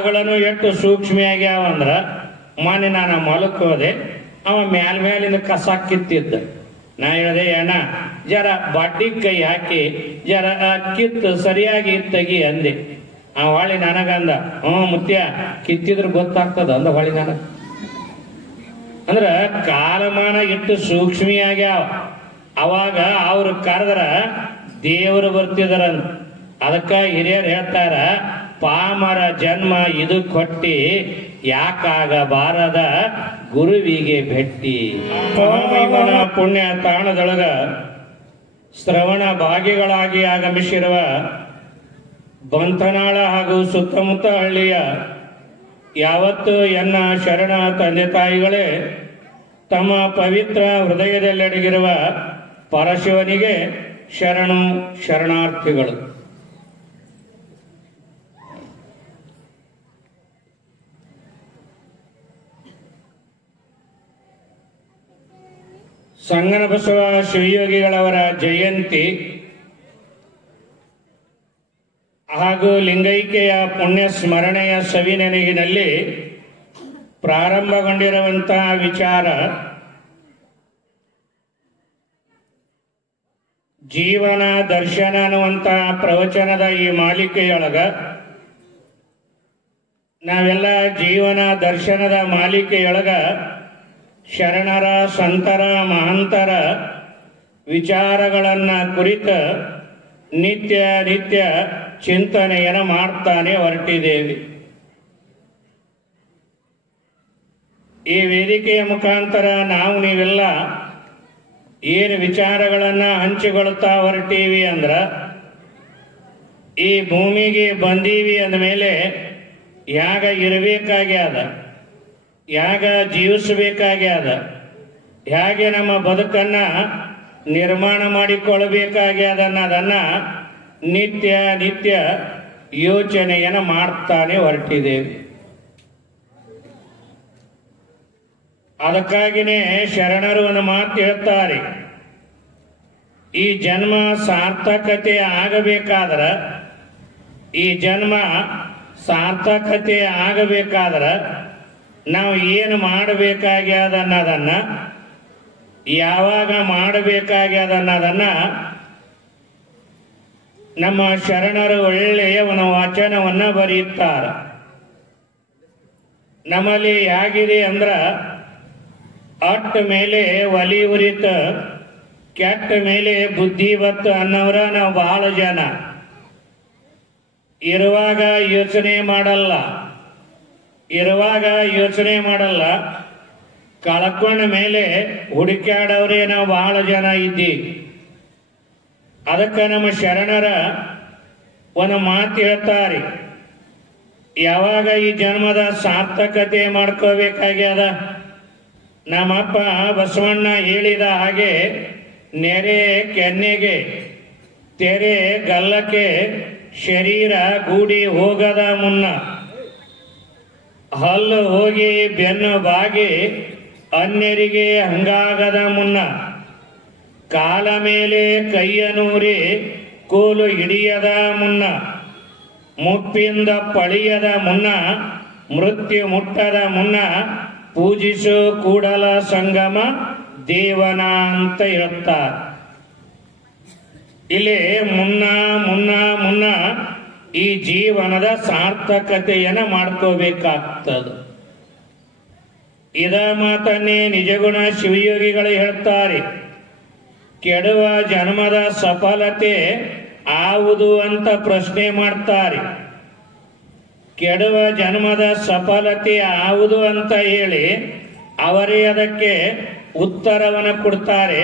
ಕಾಳುಗಳನ್ನು ಎಷ್ಟು ಸೂಕ್ಷ್ಮ ಆಗ್ಯಾವ ಅಂದ್ರ ಮೊನ್ನೆ ನಾನು ಹೊಲಕ್ಕೆ ಹೋದೆ, ಅವ ಮೇಲಿಂದ ಕಸ ಕಿತ್ತಿದ್ದ. ನಾ ಹೇಳಿದೆ, ಅಣ್ಣ ಜರ ಬಡ್ಡಿ ಕೈ ಹಾಕಿ ಜರ ಕಿತ್ತು ಸರಿಯಾಗಿ ತೆಗಿ ಅಂದೆ. ಆ ಹೊಳಿ ನನಗಂದ, ಮುತ್ಯ ಕಿತ್ತಿದ್ರೆ ಗೊತ್ತಾಗ್ತದ ಅಂದ ಹೊಳಿ ನನಗ. ಅಂದ್ರ ಕಾಲಮಾನ ಇಟ್ಟು ಸೂಕ್ಷ್ಮಿ ಆಗ್ಯಾವ. ಅವಾಗ ಅವ್ರು ಕರೆದ್ರ ದೇವರು ಬರ್ತಿದಾರಂತ. ಅದಕ್ಕ ಹಿರಿಯರು ಹೇಳ್ತಾರ, ಪಾಮರ ಜನ್ಮ ಇದು ಕೊಟ್ಟಿ ಯಾಕಾಗಬಾರದ ಗುರುವಿಗೆ ಭೆಟ್ಟಿ. ಮಹಾಮಹಿಮನ ಪುಣ್ಯ ತಾಣದೊಳಗ ಶ್ರವಣ ಭಾಗಿಗಳಾಗಿ ಆಗಮಿಸಿರುವ ಬಂತನಾಳ ಹಾಗೂ ಸುತ್ತಮುತ್ತ ಹಳ್ಳಿಯ ಯಾವತ್ತು ಎನ್ನ ಶರಣ ತಂದೆ ತಾಯಿಗಳೇ ತಮ್ಮ ಪವಿತ್ರ ಹೃದಯದಲ್ಲಡಗಿರುವ ಪರಶಿವನಿಗೆ ಶರಣು ಶರಣಾರ್ಥಿಗಳು. ಸಂಗನಬಸವ ಶಿವಯೋಗಿಗಳವರ ಜಯಂತಿ ಹಾಗೂ ಲಿಂಗೈಕ್ಯೆಯ ಪುಣ್ಯ ಸ್ಮರಣೆಯ ಸವಿನೆನಗಿನಲ್ಲಿ ಪ್ರಾರಂಭಗೊಂಡಿರುವಂತಹ ವಿಚಾರ ಜೀವನ ದರ್ಶನ ಅನ್ನುವಂತಹ ಪ್ರವಚನದ ಈ ಮಾಲಿಕೆಯೊಳಗ ನಾವೆಲ್ಲ ಜೀವನ ದರ್ಶನದ ಮಾಲಿಕೆಯೊಳಗ ಶರಣರ ಸಂತರ ಮಹಂತರ ವಿಚಾರಗಳನ್ನ ಕುರಿತ ನಿತ್ಯ ನಿತ್ಯ ಚಿಂತನೆಯನ್ನು ಮಾಡ್ತಾನೆ ಹೊರಟಿದ್ದೇವೆ. ಈ ವೇದಿಕೆಯ ಮುಖಾಂತರ ನಾವು ನೀವೆಲ್ಲ ಏನು ವಿಚಾರಗಳನ್ನ ಹಂಚಿಕೊಳ್ತಾ ಹೊರಟೀವಿ ಅಂದ್ರ, ಈ ಭೂಮಿಗೆ ಬಂದೀವಿ ಅಂದಮೇಲೆ ಯಾಗ ಇರಬೇಕಾಗ್ಯಾದ, ಯಾಗ ಜೀವಿಸಬೇಕಾಗ್ಯಾದ, ಹೇಗೆ ನಮ್ಮ ಬದುಕನ್ನ ನಿರ್ಮಾಣ ಮಾಡಿಕೊಳ್ಳಬೇಕಾಗ್ಯಾದ ಅನ್ನೋದನ್ನ ನಿತ್ಯ ನಿತ್ಯ ಯೋಚನೆಯನ್ನು ಮಾಡ್ತಾನೆ ಹೊರಟಿದ್ದೇವೆ. ಅದಕ್ಕಾಗಿನೇ ಶರಣರು ಒಂದು ಮಾತು ಹೇಳ್ತಾರೆ, ಈ ಜನ್ಮ ಸಾರ್ಥಕತೆ ಆಗಬೇಕಾದ್ರ, ಈ ಜನ್ಮ ಸಾರ್ಥಕತೆ ಆಗಬೇಕಾದ್ರ ನಾವು ಏನು ಮಾಡಬೇಕಾಗ್ಯದ ಅನ್ನೋದನ್ನ, ಯಾವಾಗ ಮಾಡಬೇಕಾಗ್ಯದ ಅನ್ನೋದನ್ನ ನಮ್ಮ ಶರಣರು ಒಳ್ಳೆಯ ಒಂದು ವಚನವನ್ನ ಬರೆಯುತ್ತಾರೆ. ನಮ್ಮಲ್ಲಿ ಹೇಗಿದೆ ಅಂದ್ರ, ಅಟ್ಟ ಮೇಲೆ ಒಲಿ ಉರಿತ, ಕೆಟ್ಟ ಮೇಲೆ ಬುದ್ಧಿ ಬತ್ತು ಅನ್ನೋರ ನಾವು ಬಹಳ ಜನ. ಇರುವಾಗ ಯೋಚನೆ ಮಾಡಲ್ಲ, ಇರುವಾಗ ಯೋಚನೆ ಮಾಡಲ್ಲ, ಕಳ್ಕೊಂಡ ಮೇಲೆ ಹುಡುಕಾಡವ್ರೆ ನಾವು ಬಹಳ ಜನ ಇದ್ದೀವಿ. ಅದಕ್ಕೆ ನಮ್ಮ ಶರಣರ ಒಂದು ಮಾತು ಹೇಳ್ತಾರೆ, ಯಾವಾಗ ಈ ಜನ್ಮದ ಸಾರ್ಥಕತೆ ಮಾಡ್ಕೋಬೇಕಾಗ್ಯದ, ನಮ್ಮಪ್ಪ ಬಸವಣ್ಣ ಹೇಳಿದ ಹಾಗೆ ನೆರೆ ಕೆನ್ನೆಗೆ ತೆರೆ ಗಲ್ಲಕ್ಕೆ ಶರೀರ ಗೂಡಿ ಹೋಗದ ಮುನ್ನ, ಹಲ್ಲು ಹೋಗಿ ಬೆನ್ನು ಬಾಗಿ ಅನ್ಯರಿಗೆ ಹಂಗಾಗದ ಮುನ್ನ, ಕಾಲ ಮೇಲೆ ಕೈಯನೂರಿ ಕೋಲು ಹಿಡಿಯದ ಮುನ್ನ, ಮುಪ್ಪಿಂದ ಪಳಿಯದ ಮುನ್ನ, ಮೃತ್ಯು ಮುಟ್ಟದ ಮುನ್ನ ಪೂಜಿಸು ಕೂಡಲ ಸಂಗಮ ದೇವನ ಅಂತ ಹೇಳ್ತಾರೆ. ಇಲ್ಲಿ ಮುನ್ನ ಮುನ್ನ ಮುನ್ನ ಈ ಜೀವನದ ಸಾರ್ಥಕತೆಯನ್ನು ಮಾಡ್ಕೋಬೇಕಾಗ್ತದೆ. ಇದ ಮಾತನ್ನೇ ನಿಜಗುಣ ಶಿವಯೋಗಿಗಳು ಹೇಳ್ತಾರೆ, ಕೆಡುವ ಜನ್ಮದ ಸಫಲತೆ ಆವುದು ಅಂತ ಪ್ರಶ್ನೆ ಮಾಡ್ತಾರೆ. ಕೆಡುವ ಜನ್ಮದ ಸಫಲತೆ ಆವುದು ಅಂತ ಹೇಳಿ ಅವರೇ ಅದಕ್ಕೆ ಉತ್ತರವನ್ನು ಕೊಡ್ತಾರೆ,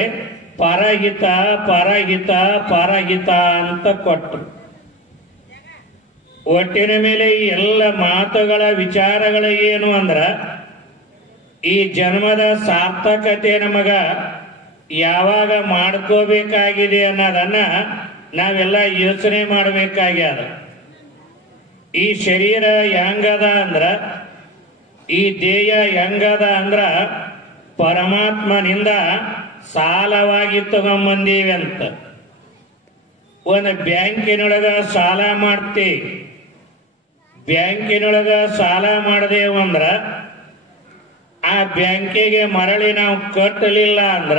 ಪರಹಿತ ಪರಹಿತ ಪರಹಿತ ಅಂತ ಕೊಟ್ಟರು. ಒಟ್ಟಿನ ಮೇಲೆ ಈ ಎಲ್ಲ ಮಾತುಗಳ ವಿಚಾರಗಳು ಏನು ಅಂದ್ರ, ಈ ಜನ್ಮದ ಸಾರ್ಥಕತೆ ನಮಗ ಯಾವಾಗ ಮಾಡ್ಕೋಬೇಕಾಗಿದೆ ಅನ್ನೋದನ್ನ ನಾವೆಲ್ಲ ಯೋಚನೆ ಮಾಡಬೇಕಾಗ್ಯದ. ಈ ಶರೀರ ಹೆಂಗದ ಅಂದ್ರ, ಈ ದೇಹ ಹೆಂಗದ ಅಂದ್ರ ಪರಮಾತ್ಮನಿಂದ ಸಾಲವಾಗಿ ತಗೊಂಬಂದೀವಿ ಅಂತ. ಒಂದು ಬ್ಯಾಂಕಿನೊಳಗ ಸಾಲ ಮಾಡ್ತೀವಿ, ಬ್ಯಾಂಕಿನೊಳಗ ಸಾಲ ಮಾಡದೇವು ಅಂದ್ರ ಆ ಬ್ಯಾಂಕಿಗೆ ಮರಳಿ ನಾವು ಕಟ್ಟಲಿಲ್ಲ ಅಂದ್ರ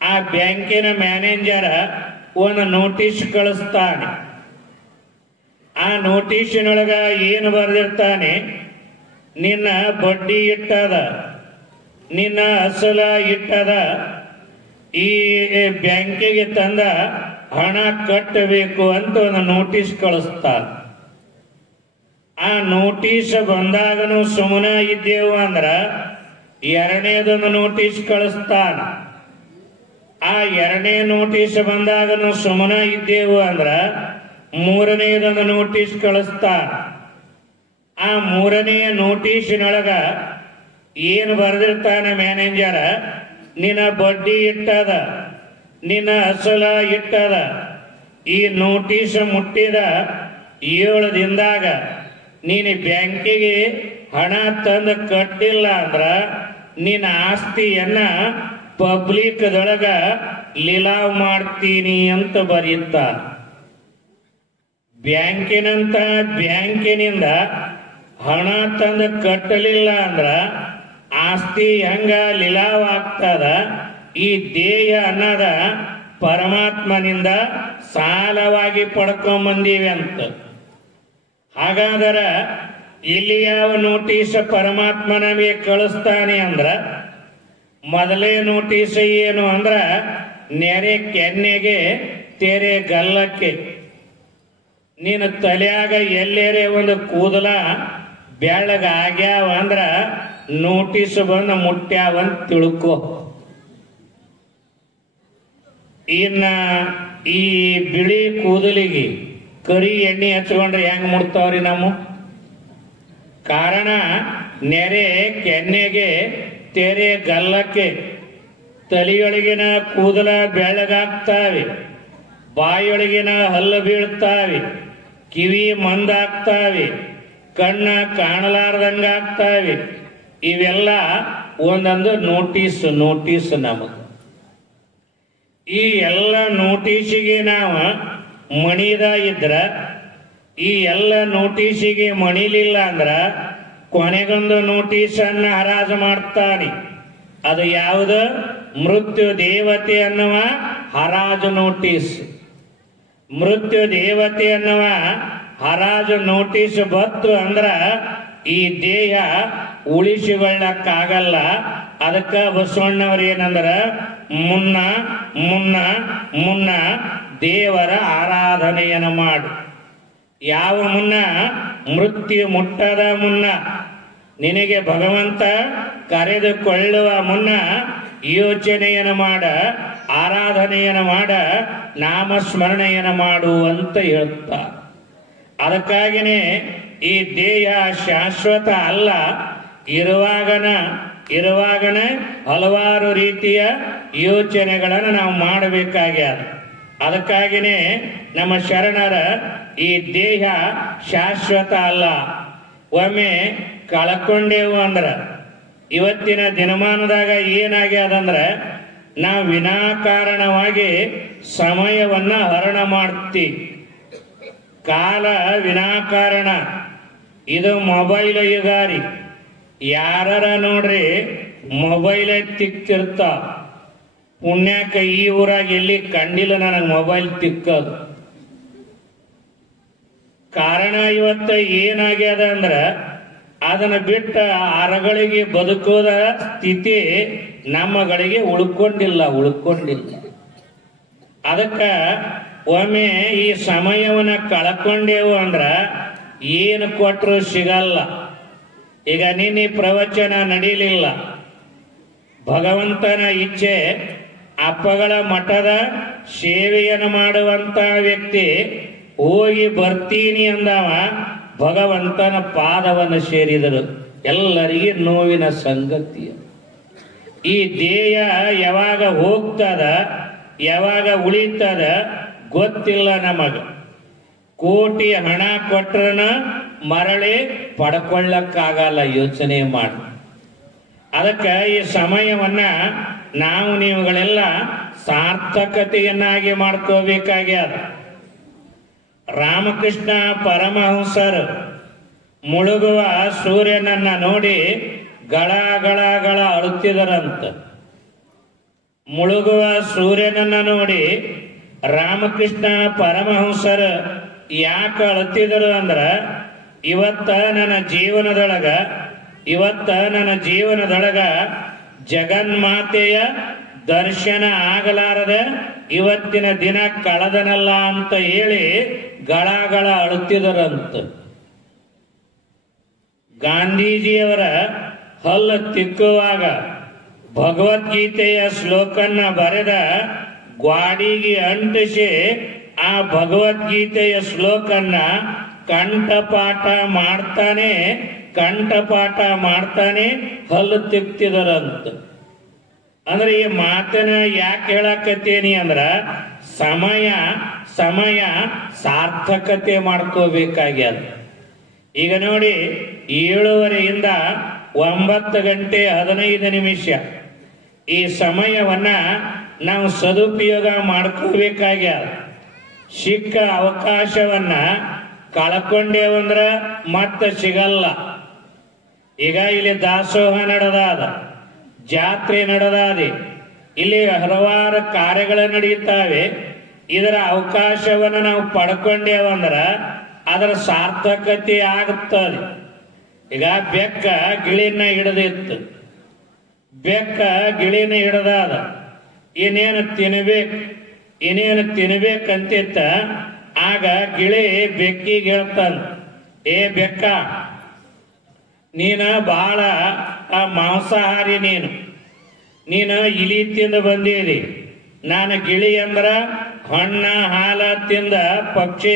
ಆ ಬ್ಯಾಂಕಿನ ಮ್ಯಾನೇಜರ್ ಒಂದು ನೋಟಿಸ್ ಕಳಿಸ್ತಾನೆ. ಆ ನೋಟಿಸಿನೊಳಗ ಏನು ಬರೆದಿರ್ತಾನೆ, ನಿನ್ನ ಬಡ್ಡಿ ಇಟ್ಟದ, ನಿನ್ನ ಅಸಲ ಇಟ್ಟದ, ಈ ಬ್ಯಾಂಕಿಗೆ ತಂದ ಹಣ ಕಟ್ಟಬೇಕು ಅಂತ ಒಂದು ನೋಟಿಸ್ ಕಳಿಸ್ತಾರ. ಆ ನೋಟಿಸ್ ಬಂದಾಗನು ಸುಮ್ಮನೆ ಇದ್ದೇವು ಅಂದ್ರ ಎರಡನೇದೊಂದು ನೋಟಿಸ್ ಕಳಿಸ್ತಾನ. ಆ ಎರಡನೇ ನೋಟಿಸ್ ಬಂದಾಗನು ಸುಮ್ಮನೆ ಇದ್ದೇವು ಅಂದ್ರ ಮೂರನೆಯದೊಂದು ನೋಟಿಸ್ ಕಳಿಸ್ತಾನ. ಆ ಮೂರನೆಯ ನೋಟಿಸಿನೊಳಗ ಏನು ಬರೆದಿರ್ತಾನೆ ಮ್ಯಾನೇಜರ್, ನಿನ್ನ ಬಡ್ಡಿ ಇಟ್ಟದ, ನಿನ್ನ ಅಸಲ ಇಟ್ಟದ, ಈ ನೋಟಿಸ್ ಮುಟ್ಟಿದ 7 ದಿನದಾಗ ನೀನು ಬ್ಯಾಂಕಿಗೆ ಹಣ ತಂದು ಕಟ್ಟಿಲ್ಲ ಅಂದ್ರ ನಿನ್ನ ಆಸ್ತಿಯನ್ನ ಪಬ್ಲಿಕ್ದೊಳಗ ಲೀಲಾವ್ ಮಾಡ್ತೀನಿ ಅಂತ ಬರೀತಾರ. ಬ್ಯಾಂಕಿನಿಂದ ಹಣ ತಂದು ಕಟ್ಟಲಿಲ್ಲ ಅಂದ್ರ ಆಸ್ತಿ ಹೆಂಗ ಲೀಲಾವ್ ಆಗ್ತದ, ಈ ದೇಹ ಅನ್ನದ ಪರಮಾತ್ಮನಿಂದ ಸಾಲವಾಗಿ ಪಡ್ಕೊಂಬಂದೀವಿ ಅಂತ. ಹಾಗಾದರೆ ಇಲ್ಲಿ ಯಾವ ನೋಟಿಸ್ ಪರಮಾತ್ಮ ನಮಗೆ ಕಳಿಸ್ತಾನೆ ಅಂದ್ರ, ಮೊದಲೇ ನೋಟಿಸ್ ಏನು ಅಂದ್ರ ನೆರೆ ಕೆನ್ನೆಗೆ ತೆರೆ ಗಲ್ಲಕ್ಕೆ. ನೀನು ತಲೆಯಾಗ ಎಲ್ಲೇರೆ ಒಂದು ಕೂದಲ ಬೆಳ್ಳಗ ಆಗ್ಯಾವ ಅಂದ್ರ ನೋಟಿಸ್ ಬಂದು ಮುಟ್ಟ್ಯಾವಂತ ತಿಳ್ಕೊ. ಇನ್ನ ಈ ಬಿಳಿ ಕೂದಲಿಗೆ ಕರಿ ಎಣ್ಣೆ ಹಚ್ಕೊಂಡ್ರೆ ಹೆಂಗ್ ಮುಟ್ತಾವ್ರಿ ನಮ್ಮ? ಕಾರಣ ನೆರೆ ಕೆನ್ನೆಗೆ ತೆರೆ ಗಲ್ಲಕ್ಕೆ. ತಲೆಯೊಳಗಿನ ಕೂದಲ ಬೆಳ್ಳಗಾಗ್ತಾವೆ, ಬಾಯೊಳಗಿನ ಹಲ್ಲು ಬೀಳ್ತಾವೆ, ಕಿವಿ ಮಂದಾಗ್ತಾವೆ, ಕಣ್ಣ ಕಾಣಲಾರ್ದಂಗಾಗ್ತಾವೆ. ಇವೆಲ್ಲ ಒಂದೊಂದು ನೋಟಿಸ್ ನಮಗೆ. ಈ ಎಲ್ಲ ನೋಟಿಸಿಗೆ ನಾವು ಮಣಿದ ಇದ್ರ, ಈ ಎಲ್ಲ ನೋಟಿಸಿಗೆ ಮಣಿಲಿಲ್ಲ ಅಂದ್ರ ಕೊನೆಗೊಂದು ನೋಟಿಸನ್ನ ಹರಾಜು ಮಾಡ್ತಾನೆ. ಅದು ಯಾವುದು? ಮೃತ್ಯು ದೇವತೆ ಅನ್ನುವ ಹರಾಜು ನೋಟಿಸ್. ಮೃತ್ಯು ದೇವತೆ ಅನ್ನುವ ಹರಾಜು ನೋಟಿಸ್ ಬತ್ತು ಅಂದ್ರ ಈ ದೇಹ ಉಳಿಸಿಕೊಳ್ಳಕ್ಕಾಗಲ್ಲ. ಅದಕ್ಕ ಬಸವಣ್ಣವ್ರ ಏನಂದ್ರ, ಮುನ್ನ ಮುನ್ನ ಮುನ್ನ ದೇವರ ಆರಾಧನೆಯನ್ನು ಮಾಡು. ಯಾವ ಮುನ್ನ? ಮೃತ್ಯು ಮುಟ್ಟದ ಮುನ್ನ, ನಿನಗೆ ಭಗವಂತ ಕರೆದುಕೊಳ್ಳುವ ಮುನ್ನ ಯೋಚನೆಯನ್ನು ಮಾಡ, ಆರಾಧನೆಯನ್ನು ಮಾಡ, ನಾಮಸ್ಮರಣೆಯನ್ನು ಮಾಡು ಅಂತ ಹೇಳ್ತಾ. ಅದಕ್ಕಾಗಿನೇ ಈ ದೇಹ ಶಾಶ್ವತ ಅಲ್ಲ. ಇರುವಾಗನ ಹಲವಾರು ರೀತಿಯ ಯೋಚನೆಗಳನ್ನು ನಾವು ಮಾಡಬೇಕಾಗ್ಯದ. ಅದಕ್ಕಾಗಿನೇ ನಮ್ಮ ಶರಣರ ಈ ದೇಹ ಶಾಶ್ವತ ಅಲ್ಲ, ಒಮ್ಮೆ ಕಳ್ಕೊಂಡೇವು ಅಂದ್ರ ಇವತ್ತಿನ ದಿನಮಾನದಾಗ ಏನಾಗ್ಯದಂದ್ರ ನಾವು ವಿನಾಕಾರಣವಾಗಿ ಸಮಯವನ್ನ ಹರಣ ಮಾಡ್ತೀವಿ. ಕಾಲ ವಿನಾಕಾರಣ. ಇದು ಮೊಬೈಲ್ ಯುಗಾರಿ. ಯಾರ ನೋಡ್ರಿ ಮೊಬೈಲ್ ತಿಕ್ತಿರ್ತಾವ. ಪುಣ್ಯಕ್ಕ ಈ ಊರಾಗ ಎಲ್ಲಿ ಕಂಡಿಲ್ಲ ನನಗೆ ಮೊಬೈಲ್ ತಿಕ್ಕೋದು. ಕಾರಣ ಇವತ್ತ ಏನಾಗ್ಯದ ಅಂದ್ರ ಅದನ್ನ ಬಿಟ್ಟ ಅರಗಳಿಗೆ ಬದುಕೋದ ಸ್ಥಿತಿ ನಮ್ಮಗಳಿಗೆ ಉಳ್ಕೊಂಡಿಲ್ಲ. ಅದಕ್ಕ ಒಮ್ಮೆ ಈ ಸಮಯವನ್ನ ಕಳ್ಕೊಂಡೇವು ಅಂದ್ರ ಏನು ಕೊಟ್ಟರು ಸಿಗಲ್ಲ. ಈಗ ನಿನ್ನೆ ಪ್ರವಚನ ನಡೀಲಿಲ್ಲ. ಭಗವಂತನ ಇಚ್ಛೆ ಅಪ್ಪಗಳ ಮಠದ ಸೇವೆಯನ್ನು ಮಾಡುವಂತ ವ್ಯಕ್ತಿ ಹೋಗಿ ಬರ್ತೀನಿ ಅಂದವ ಭಗವಂತನ ಪಾದವನ್ನು ಸೇರಿದರು. ಎಲ್ಲರಿಗೆ ನೋವಿನ ಸಂಗತಿ. ಈ ದೇಹ ಯಾವಾಗ ಹೋಗ್ತದ ಯಾವಾಗ ಉಳಿತದ ಗೊತ್ತಿಲ್ಲ ನಮಗ. ಕೋಟಿ ಹಣ ಕೊಟ್ರನ ಮರಳಿ ಪಡ್ಕೊಳ್ಳಕ್ಕಾಗಲ್ಲ. ಯೋಚನೆ ಮಾಡಿ. ಅದಕ್ಕೆ ಈ ಸಮಯವನ್ನ ನಾವು ನೀವುಗಳೆಲ್ಲ ಸಾರ್ಥಕತೆಯನ್ನಾಗಿ ಮಾಡ್ಕೋಬೇಕಾಗ್ಯದ. ರಾಮಕೃಷ್ಣ ಪರಮಹಂಸರು ಮುಳುಗುವ ಸೂರ್ಯನನ್ನ ನೋಡಿ ಗಳ ಗಳ ಗಳ ಅಳುತ್ತಿದರಂತ. ಮುಳುಗುವ ಸೂರ್ಯನನ್ನ ನೋಡಿ ರಾಮಕೃಷ್ಣ ಪರಮಹಂಸರು ಯಾಕೆ ಅಳುತ್ತಿದರು ಅಂದ್ರ, ಇವತ್ತ ನನ್ನ ಜೀವನದೊಳಗ ಜಗನ್ಮಾತೆಯ ದರ್ಶನ ಆಗಲಾರದ ಇವತ್ತಿನ ದಿನ ಕಳೆದನಲ್ಲ ಅಂತ ಹೇಳಿ ಗಳ ಅಳುತ್ತಿದರಂತ. ಗಾಂಧೀಜಿಯವರ ಹಲ್ಲು ತಿಕ್ಕುವಾಗ ಭಗವದ್ಗೀತೆಯ ಶ್ಲೋಕನ್ನ ಬರೆದ ಗ್ವಾಡಿಗೆ ಅಂಟಿಸಿ ಆ ಭಗವದ್ಗೀತೆಯ ಶ್ಲೋಕನ್ನ ಕಂಠಪಾಠ ಮಾಡ್ತಾನೆ ಹಲ್ಲು ತಿಕ್ತಿದರಂತ. ಅಂದ್ರೆ ಈ ಮಾತನ್ನ ಯಾಕೆ ಹೇಳಕತ್ತೇನಿ ಅಂದ್ರ, ಸಮಯ ಸಾರ್ಥಕತೆ ಮಾಡ್ಕೋಬೇಕಾಗ್ಯದ. ಈಗ ನೋಡಿ, 7:15 9 ಗಂಟೆ 15 ನಿಮಿಷ ಈ ಸಮಯವನ್ನ ನಾವು ಸದುಪಯೋಗ ಮಾಡ್ಕೋಬೇಕಾಗ್ಯದ. ಸಿಕ್ಕ ಅವಕಾಶವನ್ನ ಕಳ್ಕೊಂಡೇವಂದ್ರ ಮತ್ತೆ ಸಿಗಲ್ಲ. ಈಗ ಇಲ್ಲಿ ದಾಸೋಹ ನಡೆದಾದ, ಜಾತ್ರೆ ನಡೆದಾದೆ, ಇಲ್ಲಿ ಹಲವಾರು ಕಾರ್ಯಗಳು ನಡೆಯುತ್ತವೆ. ಇದರ ಅವಕಾಶವನ್ನು ನಾವು ಪಡ್ಕೊಂಡೇವಂದ್ರ ಅದರ ಸಾರ್ಥಕತೆ ಆಗುತ್ತದೆ. ಈಗ ಬೆಕ್ಕ ಗಿಳಿನ ಹಿಡದಾದ, ಇನ್ನೇನು ತಿನ್ಬೇಕಂತಿತ್ತ. ಆಗ ಗಿಳಿ ಬೆಕ್ಕಿಗೆ ಹೇಳ್ತಾನ, ಏ ಬೆಕ್ಕ, ನೀನ ಬಹಳ ಮಾಂಸಾಹಾರಿ, ನೀನು ಇಲಿ ತಿಂದು ಬಂದೀರಿ. ನಾನು ಗಿಳಿ ಅಂದ್ರ ಹಣ್ಣ ಹಾಲ ತಿಂದ ಪಕ್ಷಿ,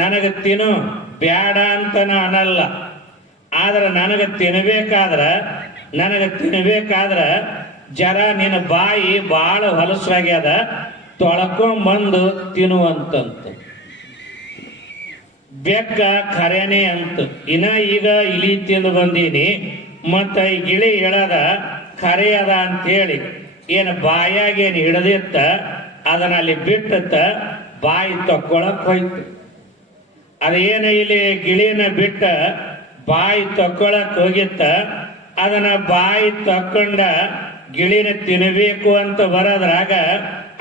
ನನಗೆ ತಿನ್ನು ಬ್ಯಾಡ ಅಂತ ಅನ್ನಲ್ಲ. ಆದ್ರೆ ನನಗೆ ತಿನ್ಬೇಕಾದ್ರ ಜರ ನಿನ್ನ ಬಾಯಿ ಬಹಳ ಹೊಲಸಾಗ್ಯದ, ತೊಳ್ಕೊಂಬಂದು ತಿನ್ನುವಂತಂತ. ಬೆಕ್ಕ ಖರೇನೆ ಅಂತ, ಈಗ ಇಲಿ ತಿಂದು ಬಂದೀನಿ, ಮತ್ತ ಈ ಗಿಳಿ ಹೇಳದ ಖರೆ ಅದ ಅಂತೇಳಿ ಏನು ಬಾಯಾಗೇನು ಹಿಡ್ದಿತ್ತ ಅದನ್ನ ಅಲ್ಲಿ ಬಿಟ್ಟತ್ತ ಬಾಯಿ ತಕ್ಕೊಳಕ್ ಹೋಯ್ತು. ಅದೇನ ಇಲ್ಲಿ ಗಿಳಿನ ಬಿಟ್ಟ ಬಾಯಿ ತಕ್ಕೊಳಕ್ ಹೋಗಿತ್ತ, ಅದನ್ನ ಬಾಯಿ ತಕ್ಕೊಂಡ ಗಿಳಿನ ತಿನ್ನಬೇಕು ಅಂತ ಬರೋದ್ರಾಗ